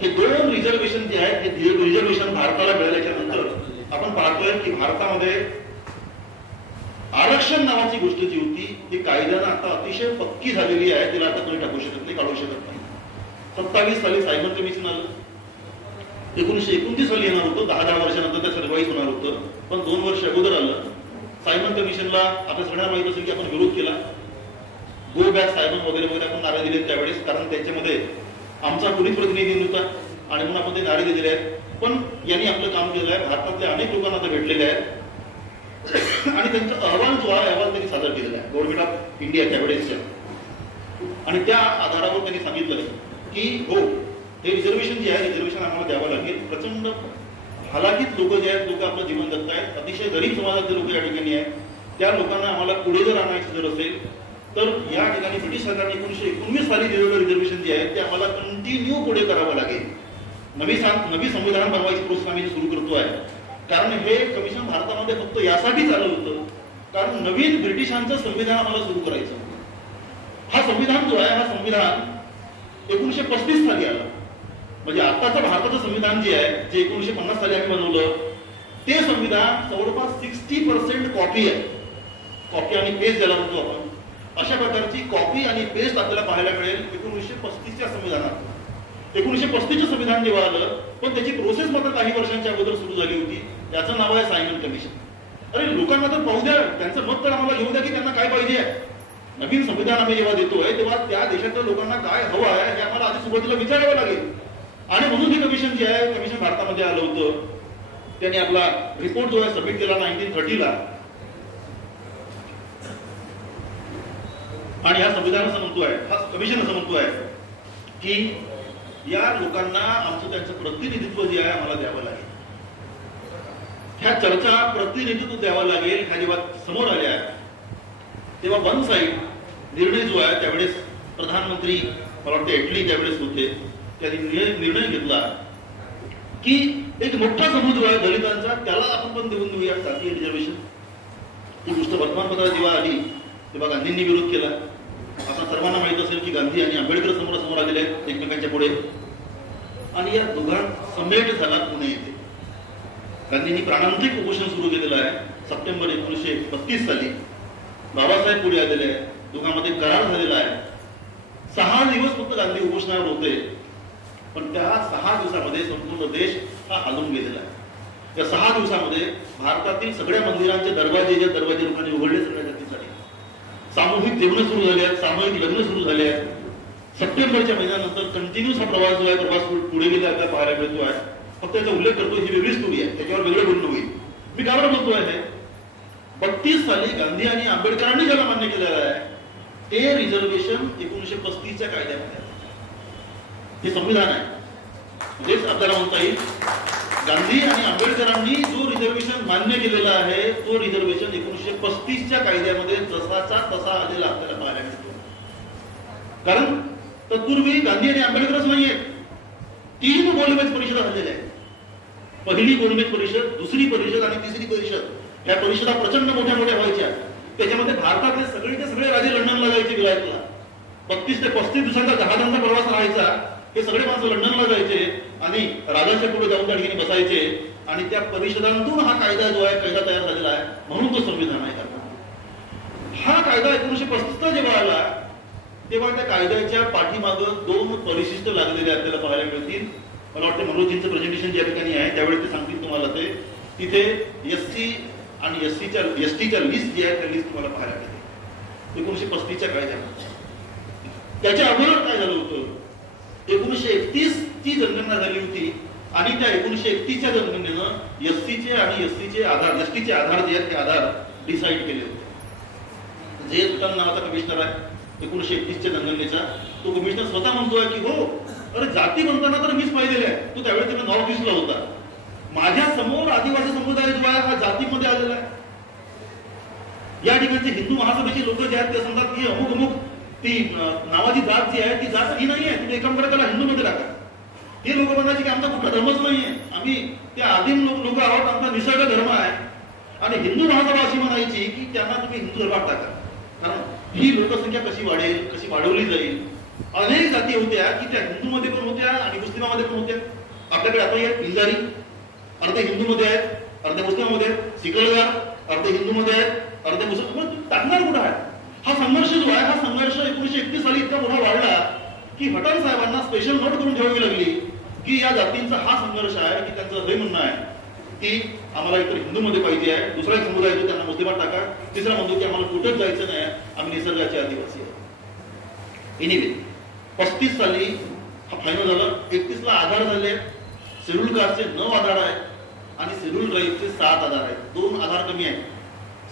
हे 2 रिझर्वेशन जे आहेत हे रिझर्वेशन भारताला मिळाल्याच्या नंतर आपण पाहतोय की भारतामध्ये आरक्षण नावाची गोष्ट जी होती ती कायद्यानं आता अतिशय पक्की झालेली आहे. तिला आता कोणी टाकू शकत नाही, काढू शकत नाही. 27 साली सायमन कमिशन आलं. 1929 साली येणार होतं. 10 वर्षानंतर त्या सर्वाईज होणार होतं. पण 2 वर्ष अगोदर आलं. सायमन कमिशनला आपल्या सगळ्यांना माहित असेल की आपण विरोध केला. गो बॅक सायमन वगैरे वगैरे आपण नारे दिले त्यावेळेस, कारण त्यांच्यामध्ये आमचा कुणीच प्रतिनिधी नव्हता आणि म्हणून आपण ते नारे दिलेले आहेत. पण यांनी आपलं काम केलं आहे. भारतातल्या अनेक लोकांना आता भेटलेले आहेत आणि त्यांचा अहवाल जो आहे अहवाल त्यांनी सादर केलेला आहे गव्हर्नमेंट ऑफ इंडिया त्यावेळेसच्या. आणि त्या आधारावर त्यांनी सांगितलं की हो हे रिझर्वेशन जे आहे रिझर्वेशन आम्हाला द्यावं लागेल. प्रचंड हालाकीत लोक जे आहेत, लोक आपलं जीवन जगत आहेत, अतिशय गरीब समाजातले लोक या ठिकाणी आहेत. त्या लोकांना आम्हाला पुढे जर आणायचं जर असेल तर या ठिकाणी ब्रिटिश सरकारने 1919 साली दिलेलं रिझर्वेशन जे आहे ते आम्हाला कंटिन्यू पुढे करावं लागेल. नवी संविधान बनवायची प्रोसेस आम्ही सुरू करतो आहे. कारण हे कमिशन भारतामध्ये फक्त यासाठी चालू होतं कारण नवीन ब्रिटिशांचं संविधान आम्हाला सुरू करायचं. हा संविधान जो आहे हा संविधान 1935 साली आला. म्हणजे आताचं भारताचं संविधान जे आहे जे 1950 साली आम्ही बनवलं ते संविधान जवळपास 60% कॉपी आहे. कॉपी आणि पेस्ट ज्याला म्हणतो आपण, अशा प्रकारची कॉपी आणि पेस्ट आपल्याला पाहायला मिळेल 1935च्या संविधानात. 1935चं संविधान जेव्हा आलं पण त्याची प्रोसेस मात्र काही वर्षांच्या अगोदर सुरू झाली होती. त्याचं नाव आहे सायमन कमिशन. अरे लोकांना तर पाहू द्या, त्यांचं मत तर आम्हाला घेऊ द्या की त्यांना काय पाहिजे. नवीन संविधान आम्ही जेव्हा देतोय तेव्हा त्या देशातल्या लोकांना काय हवं आहे हे आम्हाला आधी सुरुवातीला विचारावं लागेल. आणि म्हणून हे कमिशन जे आहे कमिशन भारतामध्ये आलं होतं. त्यांनी आपला रिपोर्ट जो आहे सबमिट केला 1930ला. आणि हा संविधान असं म्हणतोय, हा कमिशन असं म्हणतोय की या लोकांना आमचं त्यांचं प्रतिनिधित्व जे आहे आम्हाला द्यावं लागेल. ह्या चर्चा प्रतिनिधित्व द्यावं लागेल ह्या जेव्हा समोर आल्या तेव्हा वन साईड निर्णय जो आहे त्यावेळेस प्रधानमंत्री मला वाटतं एटली त्यावेळेस होते. त्यांनी निर्णय घेतला की एक मोठा समूह जो आहे दलितांचा त्याला आपण पण देऊन देऊया जातीय रिझर्वेशन. ही गोष्ट वर्तमानपत्रात जेव्हा आली तेव्हा गांधींनी विरोध केला. आता सर्वांना माहित असेल की गांधी आणि आंबेडकर समोर आलेले आहेत एकमेकांच्या पुढे. आणि या दोघांत समेट झाला पुणे येथे. गांधींनी प्राणांतिक उपोषण सुरू केलेलं आहे. सप्टेंबर 1932 साली बाबासाहेब पुढे आलेले आहेत. दोघांमध्ये करार झालेला आहे. 6 दिवस फक्त गांधी उपोषणावर होते. पण त्या 6 दिवसामध्ये संपूर्ण देश हा हालून गेलेला आहे. या 6 दिवसामध्ये भारतातील सगळ्या मंदिरांचे दरवाजे लोकांनी उघडले सगळ्या जातीसाठी. सामूहिक जेवण सुरू झाले आहेत, सामूहिक लग्न सुरू झाले आहेत. सप्टेंबरच्या महिन्यानंतर कंटिन्यूस हा प्रवास जो आहे प्रवास पुढे गेला आता पाहायला मिळतो आहे. फक्त त्याचा उल्लेख करतो, ही वेगळी स्टोरी आहे, त्याच्यावर वेगळं बोलणं होईल. मी काय बोलतोय हे 32 साली गांधी आणि आंबेडकरांनी ज्याला मान्य केलेलं आहे ते रिझर्वेशन 1935च्या कायद्यामध्ये हे संविधान आहे. म्हणजेच आपल्याला म्हणता येईल गांधी आणि आंबेडकरांनी जो रिझर्वेशन मान्य केलेला आहे तो रिझर्वेशन 1935च्या कायद्यामध्ये जसाचा तसा आलेला आपल्याला पाहायला मिळतो. कारण तत्पूर्वी गांधी आणि आंबेडकरच नाहीये, 3 गोलमेज परिषदा झालेल्या आहेत. पहिली गोलमेज परिषद, दुसरी परिषद आणि तिसरी परिषद. या परिषदा प्रचंड मोठ्या मोठ्या व्हायच्या. त्याच्यामध्ये भारतातले सगळे राजे लंडनला जायचे विलायतला. 32 ते 35 दिवसांचा जहाजांचा प्रवास राहायचा. हे सगळे माणसं लंडनला जायचे आणि राजाच्या पुढे जाऊन त्या ठिकाणी बसायचे. आणि त्या परिषदांतून हा कायदा जो आहे कायदा तयार झालेला आहे, म्हणून तो संविधान आहे. हा कायदा 1935चा जेव्हा आला तेव्हा त्या कायद्याच्या पाठीमागं 2 परिशिष्ट लागलेले आपल्याला पाहायला मिळतील. मला वाटतं मनोजींचं प्रेझेंटेशन ज्या ठिकाणी आहे त्यावेळी ते सांगतील तुम्हाला. ते तिथे एससी आणि एसटीच्या लिस्ट जी आहे त्या लिस्ट तुम्हाला पाहायला मिळते 1935च्या कायद्यामध्ये. त्याच्या अगोदर काय झालं होतं, 1931 ची जनगणना झाली होती आणि त्या 1931च्या जनगणनेनं एससीचे आणि एसटीचे आधार जे आहेत ते आधार डिसाईड केले होते. जे सुतान नावाचा कमिशनर आहे 1931च्या जनगणनेचा, तो कमिशनर स्वतः म्हणतोय की हो अरे जाती म्हणताना तर मीच पाहिलेले आहे. तो त्यावेळी त्याला नॉर्थ ईस्टला होता. माझ्या समोर आदिवासी समुदाय जो आहे हा जातीमध्ये आलेला आहे. या ठिकाणचे हिंदू महासभेचे लोक जे आहेत ते सांगतात की अमुक अमुक ती नावाची जात जी आहे ती जात ही नाही आहे, तुम्ही एका त्याला हिंदूमध्ये टाका. हे लोक म्हणायचे की आमचा कुठला धर्मच नाहीये, आम्ही त्या आदिम लोक आहोत, आमचा निसर्ग धर्म आहे. आणि हिंदू महासभा अशी म्हणायची की त्यांना तुम्ही हिंदू धर्मात टाका, कारण ही लोकसंख्या कशी वाढेल, कशी वाढवली जाईल. अनेक जाती होत्या की त्या हिंदूमध्ये पण होत्या आणि मुस्लिमामध्ये पण होत्या. आपल्याकडे आता या पिंजारी अर्धे हिंदूमध्ये आहेत, अर्धे मुस्लिममध्ये आहेत, सिकलगार अर्धे हिंदूमध्ये आहेत, अर्धे मुस्लिम. टाकणार कुठं आहे? हा संघर्ष जो आहे, हा संघर्ष 1931 साली इतका मोठा वाढला की हटन साहेबांना स्पेशल नोट करून ठेवावी लागली की या जातींचा हा संघर्ष आहे, की त्यांचं हे म्हणणं आहे की आम्हाला एकतर हिंदूमध्ये पाहिजे आहे, दुसरा एक समुदाय जो त्यांना मुस्लिमात टाका, तिसरा म्हणतो की आम्हाला कुठंच जायचं नाही, आम्ही निसर्गाचे आदिवासी आहे. एनिवे 35 साली हा फायनल झाला. 31ला आधार झाले. शेड्यूल कास्टचे 9 आधार आहेत आणि शेड्यूल ट्राईबचे 7 आधार आहेत. 2 आधार कमी आहेत.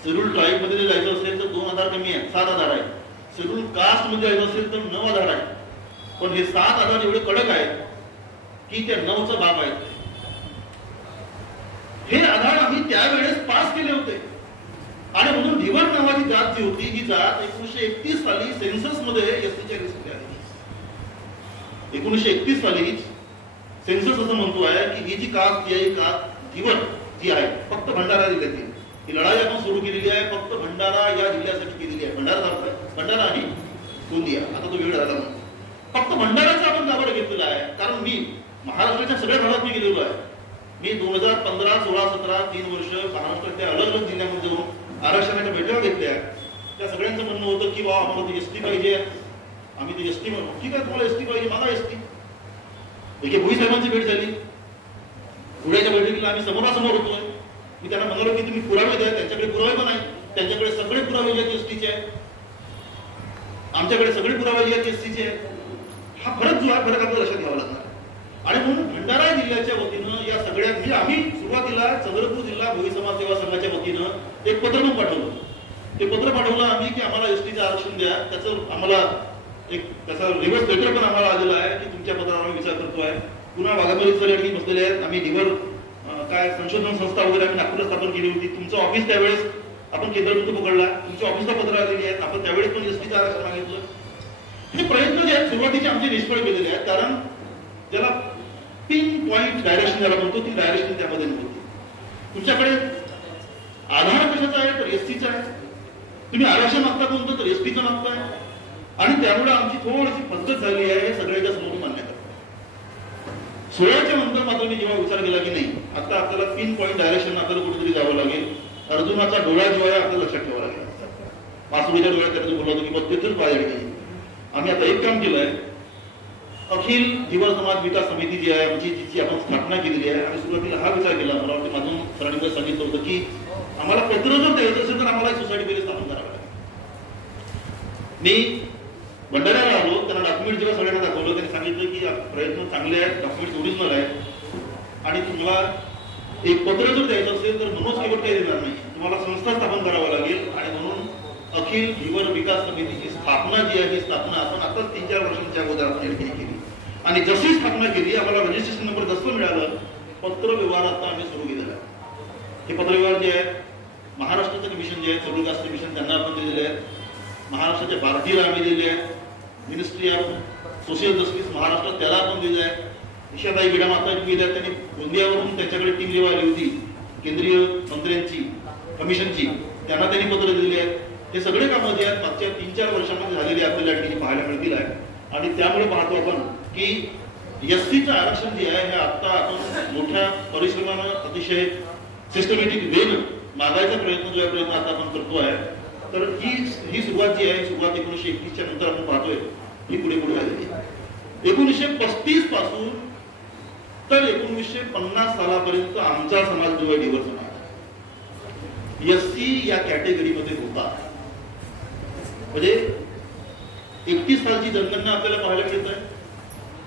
शेड्यूल ट्राईब मध्ये जायचं असेल तर 2 आधार कमी आहेत, 7 आधार आहेत. शेड्यूल कास्ट मध्ये जायचं असेल तर 9 आधार आहेत. पण हे 7 आधार एवढे कडक आहेत की त्या 9चा बाप आहेत. हे आधार आम्ही त्यावेळेस पास केले होते. आणि म्हणून ढिवर नावाची जात जी होती, ही जात 1931 साली सेन्सस मध्ये एसटीच्या लिस्टमध्ये आली. 1931 साली सेन्सस असं म्हणतो आहे की ही जी कास्ट जी आहे, कास्ट ढिवर जी आहे, फक्त भंडारा जिल्ह्यातील. ही लढाई आपण सुरू केलेली आहे फक्त भंडारा या जिल्ह्यासाठी केलेली आहे. भंडारा आणि गोंदिया. आता तो वेळ झाला म्हणून फक्त भंडाराचा आपण गाभार घेतलेला आहे. कारण मी महाराष्ट्राच्या सगळ्या भागात मी गेलेलो आहे. मी 2015, 16, 17 3 वर्ष महाराष्ट्रातल्या अलग अलग जिल्ह्यामध्ये जाऊन आरक्षणाच्या बैठका घेतल्या. त्या सगळ्यांचं म्हणणं होतं की बाबा आम्हाला एसटी पाहिजे, आम्ही ते एसटी म्हणतो. ठीक आहे, तुम्हाला एसटी पाहिजे, मला एसटी. भोई साहेबांची भेट झाली. पुण्याच्या बैठकीला आम्ही समोरासमोर होतोय. मी त्यांना म्हणालो की तुम्ही पुरावे द्या. त्यांच्याकडे पुरावे पण आहेत, त्यांच्याकडे सगळे पुरावे जे आहेत एसटीचे आहेत, आमच्याकडे सगळे पुरावे जे आहेत एसटीचे आहेत. हा फरक जो आहे, फरक आपल्याला लक्षात घ्यावा लागणार. आणि म्हणून भंडारा जिल्ह्याच्या वतीनं या सगळ्या म्हणजे आम्ही सुरुवातीला चंद्रपूर जिल्हा भोई समाज सेवा संघाच्या वतीनं एक पत्र पण पाठवलं. ते पत्र पाठवलं आम्ही की आम्हाला एसटीचं आरक्षण द्या. त्याचं आम्हाला एक त्याचा रिव्हर्स लेटर पण आम्हाला आलेला आहे की तुमच्या पत्रावर आम्ही विचार करतोय. पुन्हा वाघामोली सर यांनी बसलेले आहेत. आम्ही ढिवर काय संशोधन संस्था वगैरे आम्ही नागपूरला स्थापन केली होती. तुमचं ऑफिस त्यावेळेस आपण केंद्रातून पकडला, तुमच्या ऑफिसला पत्र आलेली आहेत, आपण त्यावेळेस पण एसटीचं आरक्षण मागितलं. हे प्रयत्न जे आहेत सुरुवातीचे आमचे निष्फळ गेलेले आहेत. कारण ज्याला पिन पॉइंट डायरेक्शन ज्याला म्हणतो ती डायरेक्शन त्यामध्ये नव्हती. तुमच्याकडे आधार कशाचा आहे तर एसटीचा आहे. तुम्ही आरक्षण मागता कोणतं तर एसटीचं मागताय. आणि त्यामुळे आमची थोडीशी पद्धत झाली आहे हे सगळ्याच्या समोर मान्य करतो. 16च्या नंतर मात्र मी जेव्हा विचार केला की नाही आता आपल्याला पिन पॉइंट डायरेक्शन आपल्याला कुठेतरी जावं लागेल. अर्जुनाचा डोळा जो आहे आपल्याला लक्षात ठेवावा लागेल. वासुदेवच्या डोळ्यात त्याचं बोलला होतो की बघ तिथेच पाहिजे ठिकाणी. आम्ही आता एक काम केलंय, अखिल ढिवर समाज विकास समिती जी आहे आमची, जिची आपण स्थापना केलेली आहे. आम्ही सुरुवातीला हा विचार केला, मला वाटतं माझून सरांनी सांगितलं होतं की आम्हाला पत्र जर द्यायचं असेल तर आम्हाला एक सोसायटी पहिले स्थापन करावं लागेल. मी भंडाऱ्याला आलो, त्यांना डॉक्युमेंट जेव्हा सगळ्यांना दाखवलं त्यांनी सांगितलं की प्रयत्न चांगले आहेत, डॉक्युमेंट ओरिजिनल आहेत आणि तुम्हाला एक पत्र जर द्यायचं असेल तर मनोज केवट काही देणार नाही, तुम्हाला संस्था स्थापन करावं लागेल. आणि म्हणून अखिल ढिवर विकास समितीची स्थापना जी आहे ही स्थापना आपण आता 3-4 वर्षांच्या अगोदर आपण या ठिकाणी केली. आणि जशी स्थापना केली आम्हाला रजिस्ट्रेशन नंबर जसं मिळालं पत्र व्यवहार आता आम्ही सुरू केलेला आहे. हे पत्र व्यवहार जे आहेत महाराष्ट्राचं कमिशन जे आहे शेड्यूल कास्ट कमिशन त्यांना आपण दिलेले आहेत, महाराष्ट्राच्या पार्टीला आम्ही दिले आहेत, मिनिस्ट्री ऑफ सोशल जस्टिस महाराष्ट्रात त्याला आपण दिले आहे, ईशाताई बिडामाता दिले आहेत. त्यांनी गोंदियावरून त्यांच्याकडे टीम जेव्हा आली होती केंद्रीय मंत्र्यांची कमिशनची, त्यांना त्यांनी पत्र दिले आहेत. हे सगळे कामं जे आहेत मागच्या 3-4 वर्षांमध्ये झालेली आपल्याला ठिकाणी पाहायला मिळतील आहे. आणि त्यामुळे पाहतो आपण की एसटीचं आरक्षण जे आहे हे आता आपण मोठ्या परिश्रमानं अतिशय सिस्टमॅटिक वेनं मागायचा प्रयत्न जो आहे प्रयत्न आता आपण करतो आहे. तर ही सुरुवात जी आहे ही सुरुवात 1931च्या नंतर आपण पाहतोय ही पुढे पुढे झालेली आहे. 1935 पासून तर 1950 सालापर्यंत आमचा समाज जो आहे ढिवर समाज एससी या कॅटेगरीमध्ये होता. म्हणजे 31 सालची जनगणना आपल्याला पाहायला मिळत आहे.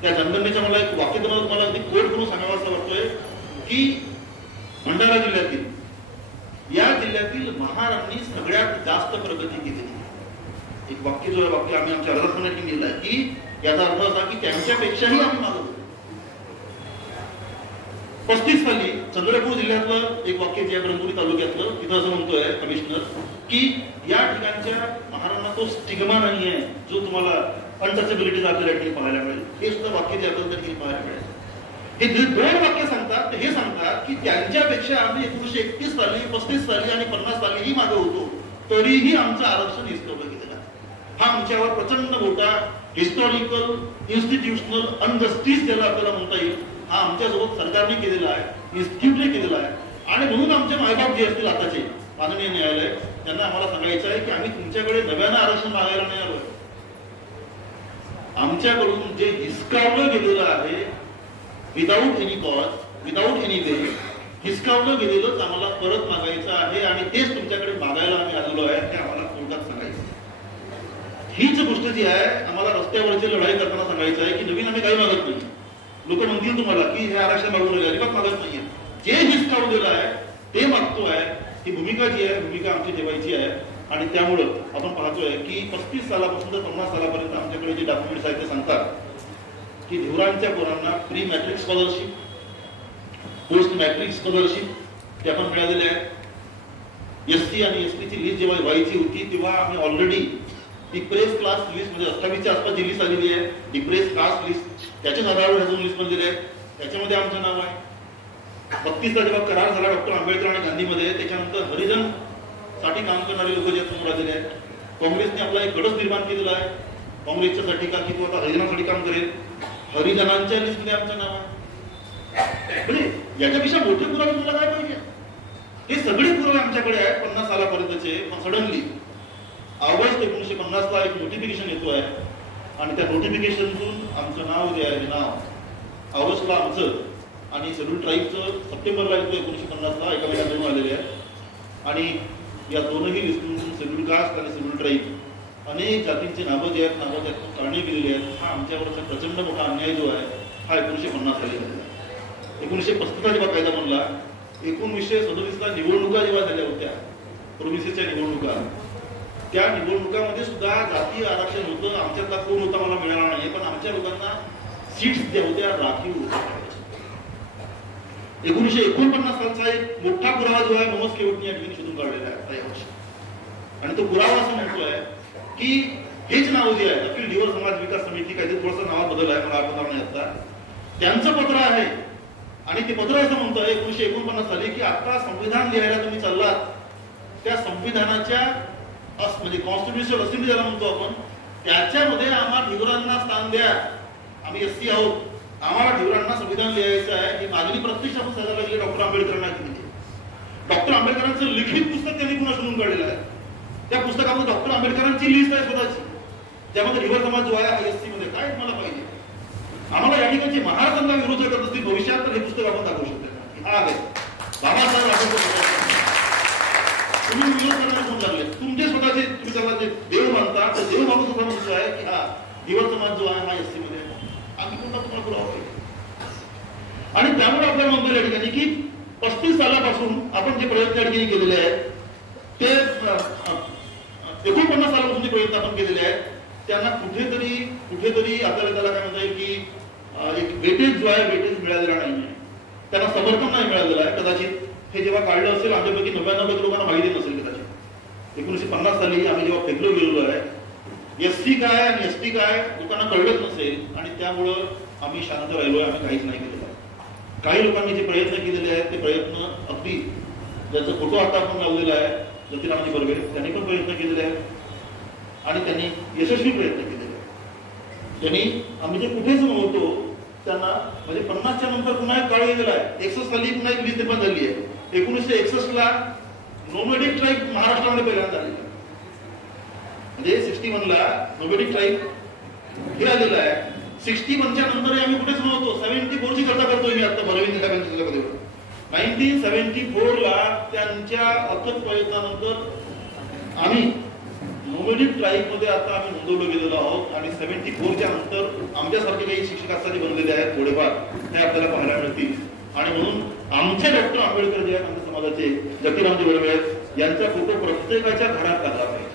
त्या जनगणनेच्या मला एक वाक्य तुम्हाला अगदी कोट करून सांगावं असं वाटतोय की भंडारा जिल्ह्यातील या जिल्ह्यातील महारांनी सगळ्यात जास्त प्रगती केली. एक वाक्य जो आहे वाक्य आम्ही आमच्या अर्जात पण लिहिलं आहे की याचा अर्थ असा की त्यांच्यापेक्षाही आम्ही मागवतो. 35 साली चंद्रपूर जिल्ह्यातलं एक वाक्य जे ब्रह्मपुरी तालुक्यातलं, तिथं असं म्हणतोय कमिशनर की या ठिकाणच्या महाराजांना तो स्टिग्मा नाही आहे जो तुम्हाला अनटचेबिलिटी आपल्याला ठिकाणी पाहायला मिळेल. हे सुद्धा वाक्य जे आपल्याला त्या ठिकाणी पाहायला मिळेल. हे दोन वाक्य सांगतात. हे सांगतात की त्यांच्यापेक्षा आम्ही 1931 साली 35 साली आणि 50 सालीही मागे होतो, तरीही आमचं आरक्षण हिसकावलं गेलेलं. हा आमच्यावर प्रचंड मोठा हिस्टॉरिकल इन्स्टिट्यूशनल अनजस्टिस ज्याला आपल्याला म्हणता येईल, हा आमच्यासोबत सरकारने केलेला आहे, इन्स्टिट्यूटने केलेला आहे. आणि म्हणून आमचे मायबाप जे असतील आताचे माननीय न्यायालय, त्यांना आम्हाला सांगायचं आहे की आम्ही तुमच्याकडे नव्यानं आरक्षण मागायला नाही आलोय. आमच्याकडून जे हिसकावलं गेलेलं आहे without any cause, without any way हिसकावलं गेलेलंच आम्हाला परत मागायचं आहे आणि तेच तुमच्याकडे मागायला आम्ही आलेलो आहे, ते आम्हाला कोर्टात सांगायचं. हीच गोष्ट जी आहे आम्हाला रस्त्यावरची लढाई करताना सांगायचं आहे की नवीन आम्ही काही मागत नाही. लोक म्हणतील तुम्हाला की हे आरक्षण मागून राहिले, अजिबात मागत नाहीये. जे हिसकावलेलं आहे ते मागतो आहे. ही भूमिका जी आहे भूमिका आमची ठेवायची आहे. आणि त्यामुळं आपण पाहतोय की 35 सालापासून तर 50 सालापर्यंत आमच्याकडे जे डॉक्युमेंट्स आहेत ते सांगतात की धिवरांच्या पोरांना pre matric scholarship, post matric scholarship ते आपण मिळालेले आहे. SC आणि ST ची लिस्ट जेव्हा व्हायची होती तेव्हा आम्ही ऑलरेडी डिप्रेस क्लास लिस्ट म्हणजे 28च्या आसपास जी लिस्ट आलेली आहे डिप्रेस कास्ट लिस्ट, त्याच्याच आधारावर ह्या 2 लिस्ट मध्ये आहेत. त्याच्यामध्ये आमचं नाव आहे. 32ला जेव्हा करार झाला डॉक्टर आंबेडकर आणि गांधीमध्ये, त्याच्यानंतर हरिजन साठी काम करणारे लोक जे समोर आलेले आहेत, काँग्रेसने आपला एक गटच निर्माण केलेला आहे काँग्रेसच्या साठी का की तो आता हरिजनासाठी काम करेल. हरिजनांच्या लिस्टमध्ये आमचं नाव आहे. म्हणजे याच्यापेक्षा मोठे पुरावे तुम्हाला काय पाहिजे? हे सगळे पुरावे आमच्याकडे आहेत 50 सालापर्यंतचे. पण सडनली ऑगस्ट 1950ला एक नोटिफिकेशन येतो आहे आणि त्या नोटिफिकेशनतून आमचं नाव जे आहे नाव ऑगस्टला आमचं आणि शेड्यूल ट्राईबचं सप्टेंबरला येतो 1950ला, एका महिन्यात 2 आलेले आहेत. आणि या दोनही लिस्टून शेड्यूल कास्ट आणि शेड्यूल ट्राईब अनेक जातींची नावं जे आहेत नावं त्यातून काढणे गेलेली आहेत. हा आमच्यावरचा प्रचंड मोठा अन्याय जो आहे हा 1950 साली झाला. 1935ला जेव्हा कायदा बनला, 1937ला निवडणुका जेव्हा झाल्या होत्या प्रोव्हिन्सेसच्या निवडणुका, त्या निवडणुकामध्ये सुद्धा जातीय आरक्षण होतं. आमच्यातला कोण होता मला मिळाला नाही, पण आमच्या लोकांना सीट्स ज्या होत्या राखीव होत्या. 1949 सालचा एक मोठा पुरावा जो आहे मोहम्मद केवटने या ठिकाणी शोधून काढलेला आहे यावर्षी. आणि तो पुरावा असं म्हणतोय की हेच नाव जे आहे अखिल धिवर समाज विकास समिती, काहीतरी थोडंसं नावात बदल आहे मला आठवणार नाही आता, त्यांचं पत्र आहे. आणि ते पत्र असं म्हणतंय 1949 साली की आता संविधान लिहायला तुम्ही चाललात, त्या संविधानाच्या म्हणजे कॉन्स्टिट्युशनल असेंब्ली ज्याला म्हणतो आपण, त्याच्यामध्ये आम्हाला धिवरांना स्थान द्या. आम्ही SC आहोत, आम्हाला धिवरांना संविधान लिहायचं आहे. ही मागणी प्रत्यक्ष आपण सगळ्याला गेली डॉक्टर आंबेडकरांना केली. डॉक्टर आंबेडकरांचं लिखित पुस्तक त्यांनी पुन्हा शोधून काढलेलं आहे. त्या पुस्तकामध्ये डॉक्टर आंबेडकरांची लिस्ट आहे स्वतःची, त्यामध्ये धिवर समाज जो आहे SC मध्ये काय तुम्हाला पाहिजे. आम्हाला या ठिकाणचे महाराजांना विरोध करत असतील भविष्यात तर हे पुस्तक आपण दाखवू शकतो. हा आहे बाबासाहेब आंबेडकर. तुम्ही विरोध करायला कोण लागले? तुमचे स्वतःचे तुम्ही त्याला जे देव मानता तर देव माणूस असा म्हणतो आहे की हा धिवर समाज जो आहे हा SC मध्ये आम्ही कोणता तुम्हाला पुरावा पाहिजे. आणि त्यामुळे आपल्याला म्हणतो या ठिकाणी की 35 सालापासून आपण जे प्रयत्न या ठिकाणी केलेले आहेत ते 49 सालापासून जे प्रयत्न आपण केलेले आहेत त्यांना कुठेतरी आपल्याला त्याला काय म्हणता येईल की एक वेटेज जो आहे वेटेज मिळालेला नाहीये, त्यांना समर्थन नाही मिळालेलं आहे. कदाचित हे जेव्हा काढलं असेल आमच्यापैकी 99% लोकांना माहिती नसेल कदाचित. 1950 साली आम्ही जेव्हा फेकलो गेलेलो आहे SC काय आणि ST काय लोकांना कळलंच नसेल आणि त्यामुळं आम्ही शांत राहिलोय, आम्ही काहीच नाही केलेलं. काही लोकांनी जे प्रयत्न केलेले आहेत ते प्रयत्न अगदी ज्याचा फोटो आता आपण लावलेला आहे ज्योतिरामजी बर्वे, त्यांनी पण प्रयत्न केलेले आहेत आणि त्यांनी यशस्वी प्रयत्न केलेले आहेत. त्यांनी आम्ही जे कुठेच म्हणतो त्यांना म्हणजे 50च्या नंतर पुन्हा एक काळ गेलेला आहे. 61 साली पुन्हा एक लिस्ट निर्माण झाली आहे. 1961ला नोमॅडिक ट्राईब महाराष्ट्रामध्ये पहिल्यांदा आलेला म्हणजे 61ला नोमॅडिक ट्राईब हे आलेलं आहे. 61च्या नंतर आम्ही कुठेच नव्हतो. 74ची चर्चा करतोय मी आता बरविंद साहेबांच्या 1974ला त्यांच्या अथक प्रयत्नानंतर आम्ही नोमॅडिक ट्राईब मध्ये आता आम्ही नोंदवलं गेलेलो आहोत. आणि 74च्या नंतर आमच्यासारखे काही शिक्षकांसाठी बनलेले आहेत थोडेफार हे आपल्याला पाहायला मिळतील. आणि म्हणून आमचे डॉक्टर आंबेडकर जे आहेत आमच्या समाजाचे ज्योतिरामजी बर्वे यांचा फोटो प्रत्येकाच्या घरात टाकला पाहिजे.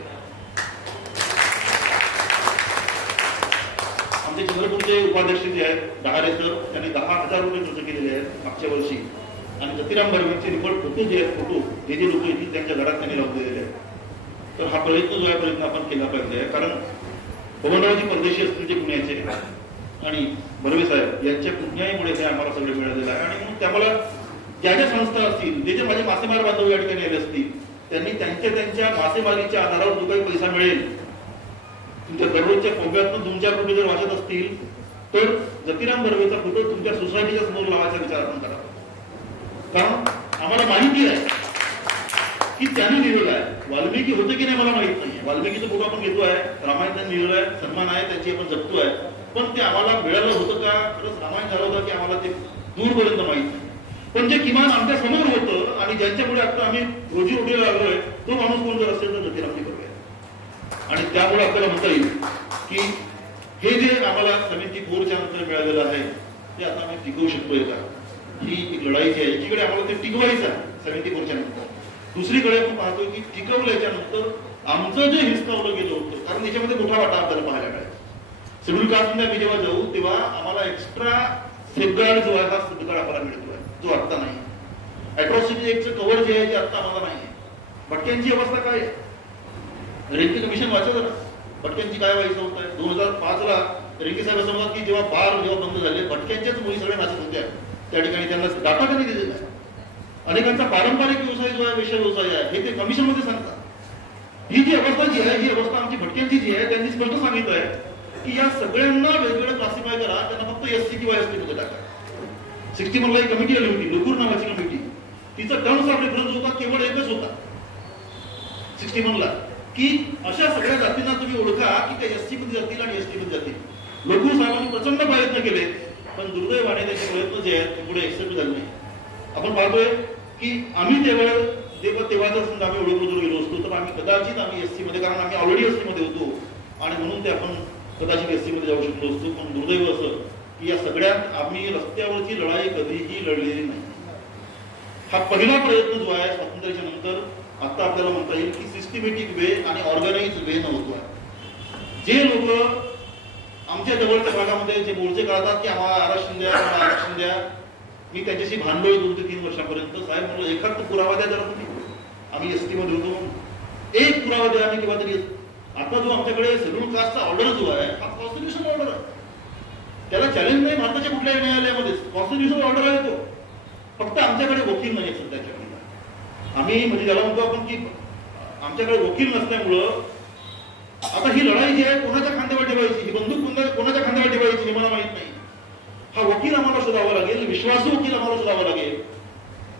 उपाध्यक्ष जे आहेत डहारे सर, त्यांनी 10,000 रुपये खर्च केलेले आहेत मागच्या वर्षी. आणि जतीराम बर्वेचे रिपोर्ट फोटो जे आहेत, फोटो जे लोक येतील त्यांच्या घरात त्यांनी लावून दिलेले आहेत. तर हा प्रयत्न जो आहे प्रयत्न आपण केला पाहिजे. कारण बबनरावजी परदेशी असतील जे पुण्याचे आणि बर्वे साहेब यांच्या पुण्याईमुळे हे आम्हाला सगळे मिळालेलं आहे. आणि म्हणून त्यामुळे ज्या ज्या संस्था असतील, जे माझे मासेमार बांधव या ठिकाणी आले असतील, त्यांनी त्यांच्या मासेमारीच्या आधारावर जो काही पैसा मिळेल, तुमच्या दररोजच्या कोंब्यातून 2-4 रुपये जर वाचत असतील तर जतीराम बर्वेचा फोटो तुमच्या सोसायटीच्या समोर लावायचा विचार आपण करा. कारण आम्हाला माहिती आहे की त्याने लिहिलेलं आहे. वाल्मिकी होते की नाही मला माहित नाहीये. वाल्मिकीचा फोटो आपण घेतो आहे, रामायण त्यांनी लिहिलं आहे, सन्मान आहे, त्याची आपण जगतो आहे. पण ते आम्हाला मिळालं होतं का, खरंच रामायण झालं होतं की आम्हाला ते दूरपर्यंत माहित नाही. पण जे किमान आमच्या समोर होतं आणि ज्यांच्यामुळे आता आम्ही रोजी रोटीला लागलोय, तो माणूस कोण जर असेल तर जतीरामजी बर्वे. आणि त्यामुळे आपल्याला म्हणता येईल की हे जे आम्हाला 74च्या नंतर मिळालेलं आहे ते आता आम्ही टिकवू शकतोय का. ही एक लढाई जी आहे, एकीकडे आम्हाला ते टिकवायचं आहे 74च्या नंतर, दुसरीकडे आपण पाहतोय की टिकवल्याच्या नंतर आमचं जे हिसकावलं गेलं होतं, कारण त्याच्यामध्ये मोठा वाटा आपल्याला पाहायला मिळाला. शेड्यूल कास्टमध्ये आम्ही जेव्हा जाऊ तेव्हा आम्हाला एक्स्ट्रा सेफगार्ड जो आहे हा सेफगार्ड आपल्याला मिळतोय, जो आता नाही. अॅट्रॉसिटी एक्टचं कव्हर जे आहे ते आता आम्हाला नाही आहे. भटक्यांची अवस्था काय आहे, रेंकी कमिशन वाचा जरा, भटक्यांची काय व्हायचं होत आहे. 2005ला रेंकी साहेब असं म्हणतात की जेव्हा बार जेव्हा बंद झाले, भटक्यांच्याच मुली सगळ्या नाचत होत्या त्या ठिकाणी. त्यांना डाटा त्यांनी दिलेला आहे. अनेकांचा पारंपरिक व्यवसाय जो आहे, वेश्या व्यवसाय आहे, हे ते कमिशन मध्ये सांगतात. ही जी अवस्था जी आहे, ही अवस्था आमची भटक्यांची जी आहे, त्यांनी स्पष्ट सांगितलं आहे की या सगळ्यांना वेगवेगळं क्लासिफाय करा, त्यांना फक्त SC किंवा ST मध्ये टाका. 61ला एक कमिटी आली होती, लोकूर नावाची कमिटी. तिचा टर्म्स ऑफ रेफरन्स होता केवळ एकच होता 61ला, की अशा सगळ्या जातींना तुम्ही ओळखा की त्या SC मध्ये जातील आणि ST मध्ये जातील. लोकूर साहेबांनी प्रचंड प्रयत्न केले, पण दुर्दैवाने त्याचे प्रयत्न जे आहेत ते पुढे एक्सेप्ट झाले नाही. आपण पाहतोय की आम्ही तेव्हाचा समजा आम्ही ओळखलो जर गेलो असतो तर आम्ही कदाचित SC मध्ये, कारण आम्ही ऑलरेडी SC मध्ये होतो आणि म्हणून ते आपण कदाचित SC मध्ये जाऊ शकलो असतो. पण दुर्दैव असं की या सगळ्यात आम्ही रस्त्यावरची लढाई कधीही लढलेली नाही. हा पहिला प्रयत्न जो आहे स्वातंत्र्याच्या नंतर आता आपल्याला म्हणता येईल की सिस्टमॅटिक वे आणि ऑर्गनाइज वे न होतो आहे. जे लोक आमच्या जवळच्या भागामध्ये जे मोर्चे काढतात की आम्हाला आरक्षण द्या, आम्हाला आरक्षण द्या, मी त्याच्याशी भांडलोय 2 ते 3 वर्षापर्यंत. साहेब म्हणलं एखादा पुरावा द्या जरा तुम्ही, आम्ही ST मध्ये होतो, एक पुरावा द्या आम्ही किंवा तरी. आता जो आमच्याकडे शेड्यूल कास्टचा ऑर्डर जो आहे हा कॉन्स्टिट्यूशन ऑर्डर आहे, त्याला चॅलेंज नाही भारताच्या कुठल्याही न्यायालयामध्ये, कॉन्स्टिट्यूशन ऑर्डर आहे तो. फक्त आमच्याकडे वकील नाही सध्याच्या वेळेला. आम्ही म्हणजे ज्याला म्हणतो आपण की आमच्याकडे वकील नसल्यामुळं आता ही लढाई जी आहे कोणाच्या खांद्यावर ठेवायची, ही बंदूक कोणाच्या खांद्यावर ठेवायची हे मला माहित नाही. हा वकील आम्हाला शोधावा लागेल, विश्वासू वकील आम्हाला शोधावा लागेल.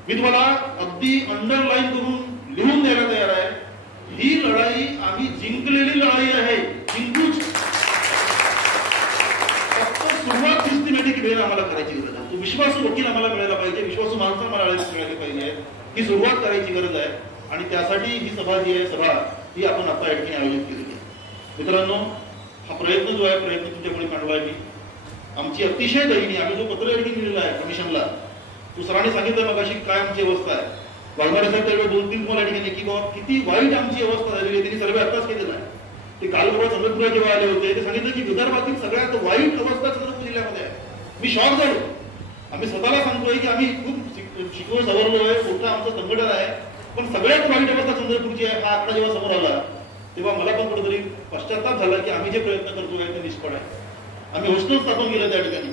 मी तुम्हाला अगदी अंडरलाईन करून लिहून द्यायला तयार आहे, ही लढाई आम्ही जिंकलेली लढाई आहे, जिंकूच. फक्त सुरुवात सिस्टमॅटिक वेळ आम्हाला करायची गरज आहे. तो विश्वासू वकील आम्हाला मिळायला पाहिजे, विश्वासू माणसं आम्हाला मिळाली पाहिजे, ही सुरुवात करायची गरज आहे. आणि त्यासाठी ही सभा जी आहे सभा ही आपण आता या ठिकाणी आयोजित केलेली आहे. मित्रांनो, हा प्रयत्न जो आहे प्रयत्न तुमच्याकडे मांडला आहे. आमची अतिशय दयनीय, आम्ही जो पत्र या ठिकाणी लिहिलेला आहे कमिशनला, तो सरांनी सांगितलं मग अशी काय आमची अवस्था आहे. वाघमारे साहेब त्यावेळी 2-3 तुम्हाला ठिकाणी की बाबा किती वाईट आमची अवस्था झालेली आहे. त्यांनी सर्वे आत्ताच केलेला आहे. ते काल परवा चंद्रपूर जेव्हा आले होते ते सांगितलं की विदर्भातील सगळ्यात वाईट अवस्था चंद्रपूर जिल्ह्यामध्ये आहे. मी शॉक झालो. आम्ही स्वतःला सांगतोय की आम्ही खूप शिकवून सवरलो आहे, मोठं आमचं संघटन आहे, पण सगळ्यात वाईट अवस्था चंद्रपूरची आहे. हा आकडा जेव्हा समोर आला तेव्हा मला पण कुठेतरी पश्चाताप झाला की आम्ही जे प्रयत्न करतोय ते निष्फळ आहे. आम्ही हॉस्टेल स्थापन केलं त्या ठिकाणी.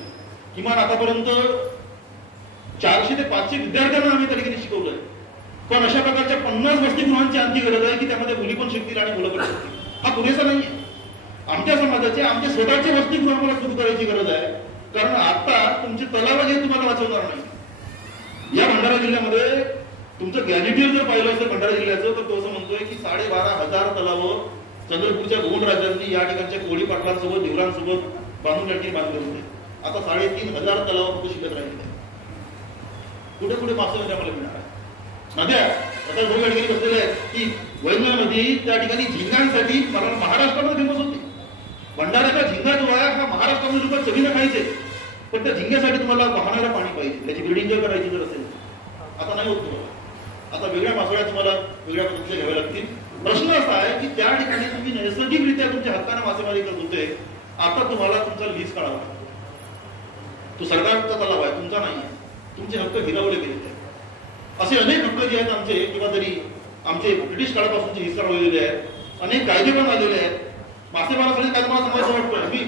किमान आतापर्यंत 400 ते 500 विद्यार्थ्यांना आम्ही त्या ठिकाणी शिकवलंय. पण अशा प्रकारच्या 50 वसतिगृहांची आणखी गरज आहे की त्यामध्ये मुली पण शिकतील आणि मुलं पण शिकतील. हा पुरेसा नाहीये. आमच्या समाजाचे आमचे स्वतःचे वसतिगृह आम्हाला सुरू करायची गरज आहे. कारण आता तुमचे तलाव जे तुम्हाला वाचवणार नाही. या भंडारा जिल्ह्यामध्ये तुमचं गॅजेटियर जर पाहिलं असेल भंडारा जिल्ह्याचं तर तो असं म्हणतोय की 12,500 तलाव चंद्रपूरच्या गोंड राजांनी या ठिकाणच्या कोळी पाटलांसोबत देवरांसोबत बांधून या ठिकाणी बांधले होते. आता 3,500 तलाव फक्त शिल्लक राहिले. कुठे कुठे मासे आम्हाला मिळणार आहे. नद्या आता दोन या ठिकाणी बसलेल्या आहेत की वैनगंगा नदी त्या ठिकाणी झिंगांसाठी महाराष्ट्रामध्ये फेमस होती. भंडाऱ्याचा झिंगा जो आहे हा महाराष्ट्रामध्ये लोक चवीनं खायचे, पण त्या झिंग्यासाठी तुम्हाला वाहणारं पाणी पाहिजे, त्याची बिल्डिंग जर करायची जर असेल आता नाही होत तुम्हाला. आता वेगळ्या मासोळ्या तुम्हाला वेगळ्या पद्धतीने घ्याव्या लागतील. प्रश्न असा आहे की त्या ठिकाणी तुम्ही नैसर्गिकरित्या तुमच्या हक्काने मासेमारी करत होते, आता तुम्हाला तुमचा लीज काढावा लागतो. तो सरकारचा तलाव आहे, तुमचा नाही आहे. तुमचे हक्क हिरावले गेलेले आहेत. असे अनेक हक्क जे आहेत आमचे, किंवा तरी आमचे ब्रिटिश काळापासूनचे हिस्सा राहिलेले आहेत. अनेक कायदे पण आलेले आहेत. मासेमारासाठी काय मला सांगायचं वाटतोय, मी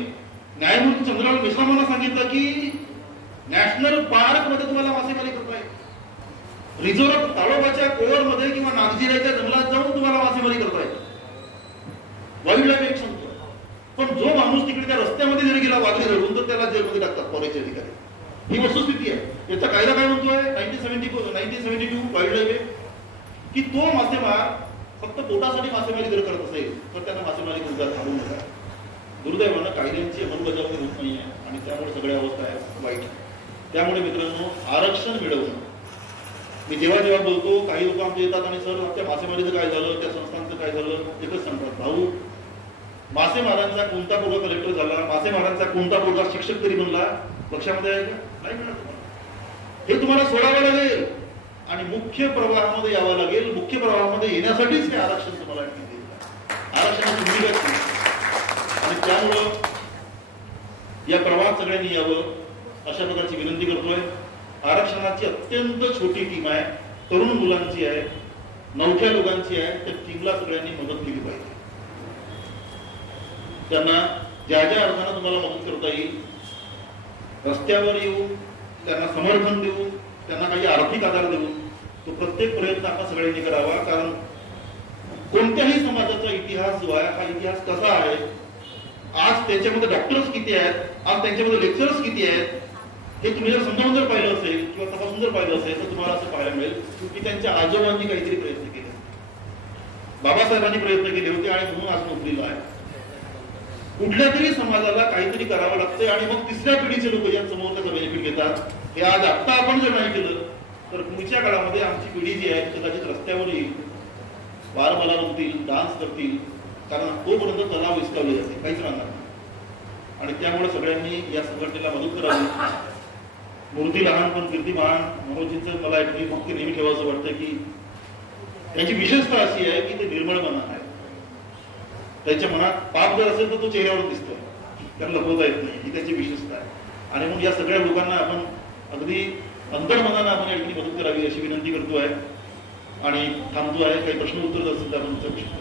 न्यायमूर्ती चंद्रलाल मिश्रामांना सांगितलं की नॅशनल पार्क मध्ये तुम्हाला मासेमारी करताय, रिझर्व्ह ताडोबाच्या कोअरमध्ये किंवा नागझिऱ्याच्या जंगलात जाऊन तुम्हाला मासेमारी करताय, वाईल्ड लाईफ ऍक्ट सांगतो. पण जो माणूस तिकडे त्या रस्त्यामध्ये जरी गेला वाघरी धरून तर त्याला जेलमध्ये टाकतात फॉरेस्टचे अधिकारी. ही वस्तुस्थिती आहे. याचा कायदा काय म्हणतोय 1972 वाईल्ड लाईफ ऍक्ट, की तो मासेमार फक्त पोटासाठी मासेमारी जर करत असेल तर त्यांना मासेमारी करता थांबवू नका. दुर्दैवानं कायद्यांची अंमलबजावणी होत नाहीये आणि त्यामुळे सगळ्या अवस्था आहे वाईट. त्यामुळे मित्रांनो, आरक्षण मिळवणं, मी जेव्हा जेव्हा बोलतो काही लोक आमचे येतात आणि सर त्या मासेमारीचं काय झालं, त्या संस्थांचं काय झालं, एकच सांगतात, भाऊ मासेमारांचा कोणता पोरगा कलेक्टर झाला, मासेमारांचा कोणता पोरगा शिक्षक तरी बनला, लक्षामध्ये आहे का? नाही मिळणार तुम्हाला. हे तुम्हाला सोडावं लागेल आणि मुख्य प्रवाहामध्ये यावं लागेल. मुख्य प्रवाहामध्ये येण्यासाठीच हे आरक्षण तुम्हाला दिलं. आरक्षणाची भूमिका केली आणि त्यामुळं या प्रवाहात सगळ्यांनी यावं अशा प्रकारची विनंती करतोय. आरक्षणाची अत्यंत छोटी टीम आहे, तरुण मुलांची आहे, नवख्या लोकांची आहे. त्या टीमला सगळ्यांनी मदत केली पाहिजे. त्यांना ज्या ज्या अर्थानं तुम्हाला मदत करता येईल, रस्त्यावर येऊन त्यांना समर्थन देऊन, त्यांना काही आर्थिक आधार देऊन, तो प्रत्येक प्रयत्न आपण सगळ्यांनी करावा. कारण कोणत्याही समाजाचा इतिहास जो आहे हा इतिहास कसा आहे, आज त्याच्यामध्ये डॉक्टर्स किती आहेत, आज त्यांच्यामध्ये लेक्चरर्स किती आहेत, हे तुम्ही जर समजावून जर पाहिलं असेल किंवा तपासून जर पाहिलं असेल तर तुम्हाला असं पाहायला मिळेल की त्यांच्या आजोबांनी काहीतरी प्रयत्न केले, बाबासाहेबांनी प्रयत्न केले होते आणि म्हणून आज नोकरीला आहे. कुठल्या तरी समाजाला काहीतरी करावं लागतंय आणि मग तिसऱ्या पिढीचे लोक यांसमोर त्याचा बेनिफिट घेतात. हे आज आत्ता आपण जर नाही केलं तर पुढच्या काळामध्ये आमची पिढी जी आहे कदाचित रस्त्यावर येईल, बारबाला रमतील, डान्स करतील, कारण तोपर्यंत तलाव विस्तावले जाते, काहीच राहणार नाही. आणि त्यामुळे सगळ्यांनी या संघटनेला मदत करावी. मूर्ती लहान पण कीर्ती महान, मनोजींचं मला एक भक्ती नेहमी ठेवायचं वाटतं की त्यांची विशेषता अशी आहे की ते निर्मळ मन आहे. त्यांच्या मनात पाप जर असेल तर तो चेहऱ्यावर दिसतो, त्याला लपवता येत नाही, ही त्याची विशेषता आहे. आणि म्हणून या सगळ्या लोकांना आपण अगदी अंतर्मनानं आपण या ठिकाणी मदत करावी अशी विनंती करतो आहे आणि थांबतो आहे. काही प्रश्न उत्तर असतील तर आपण विचारू शकतो.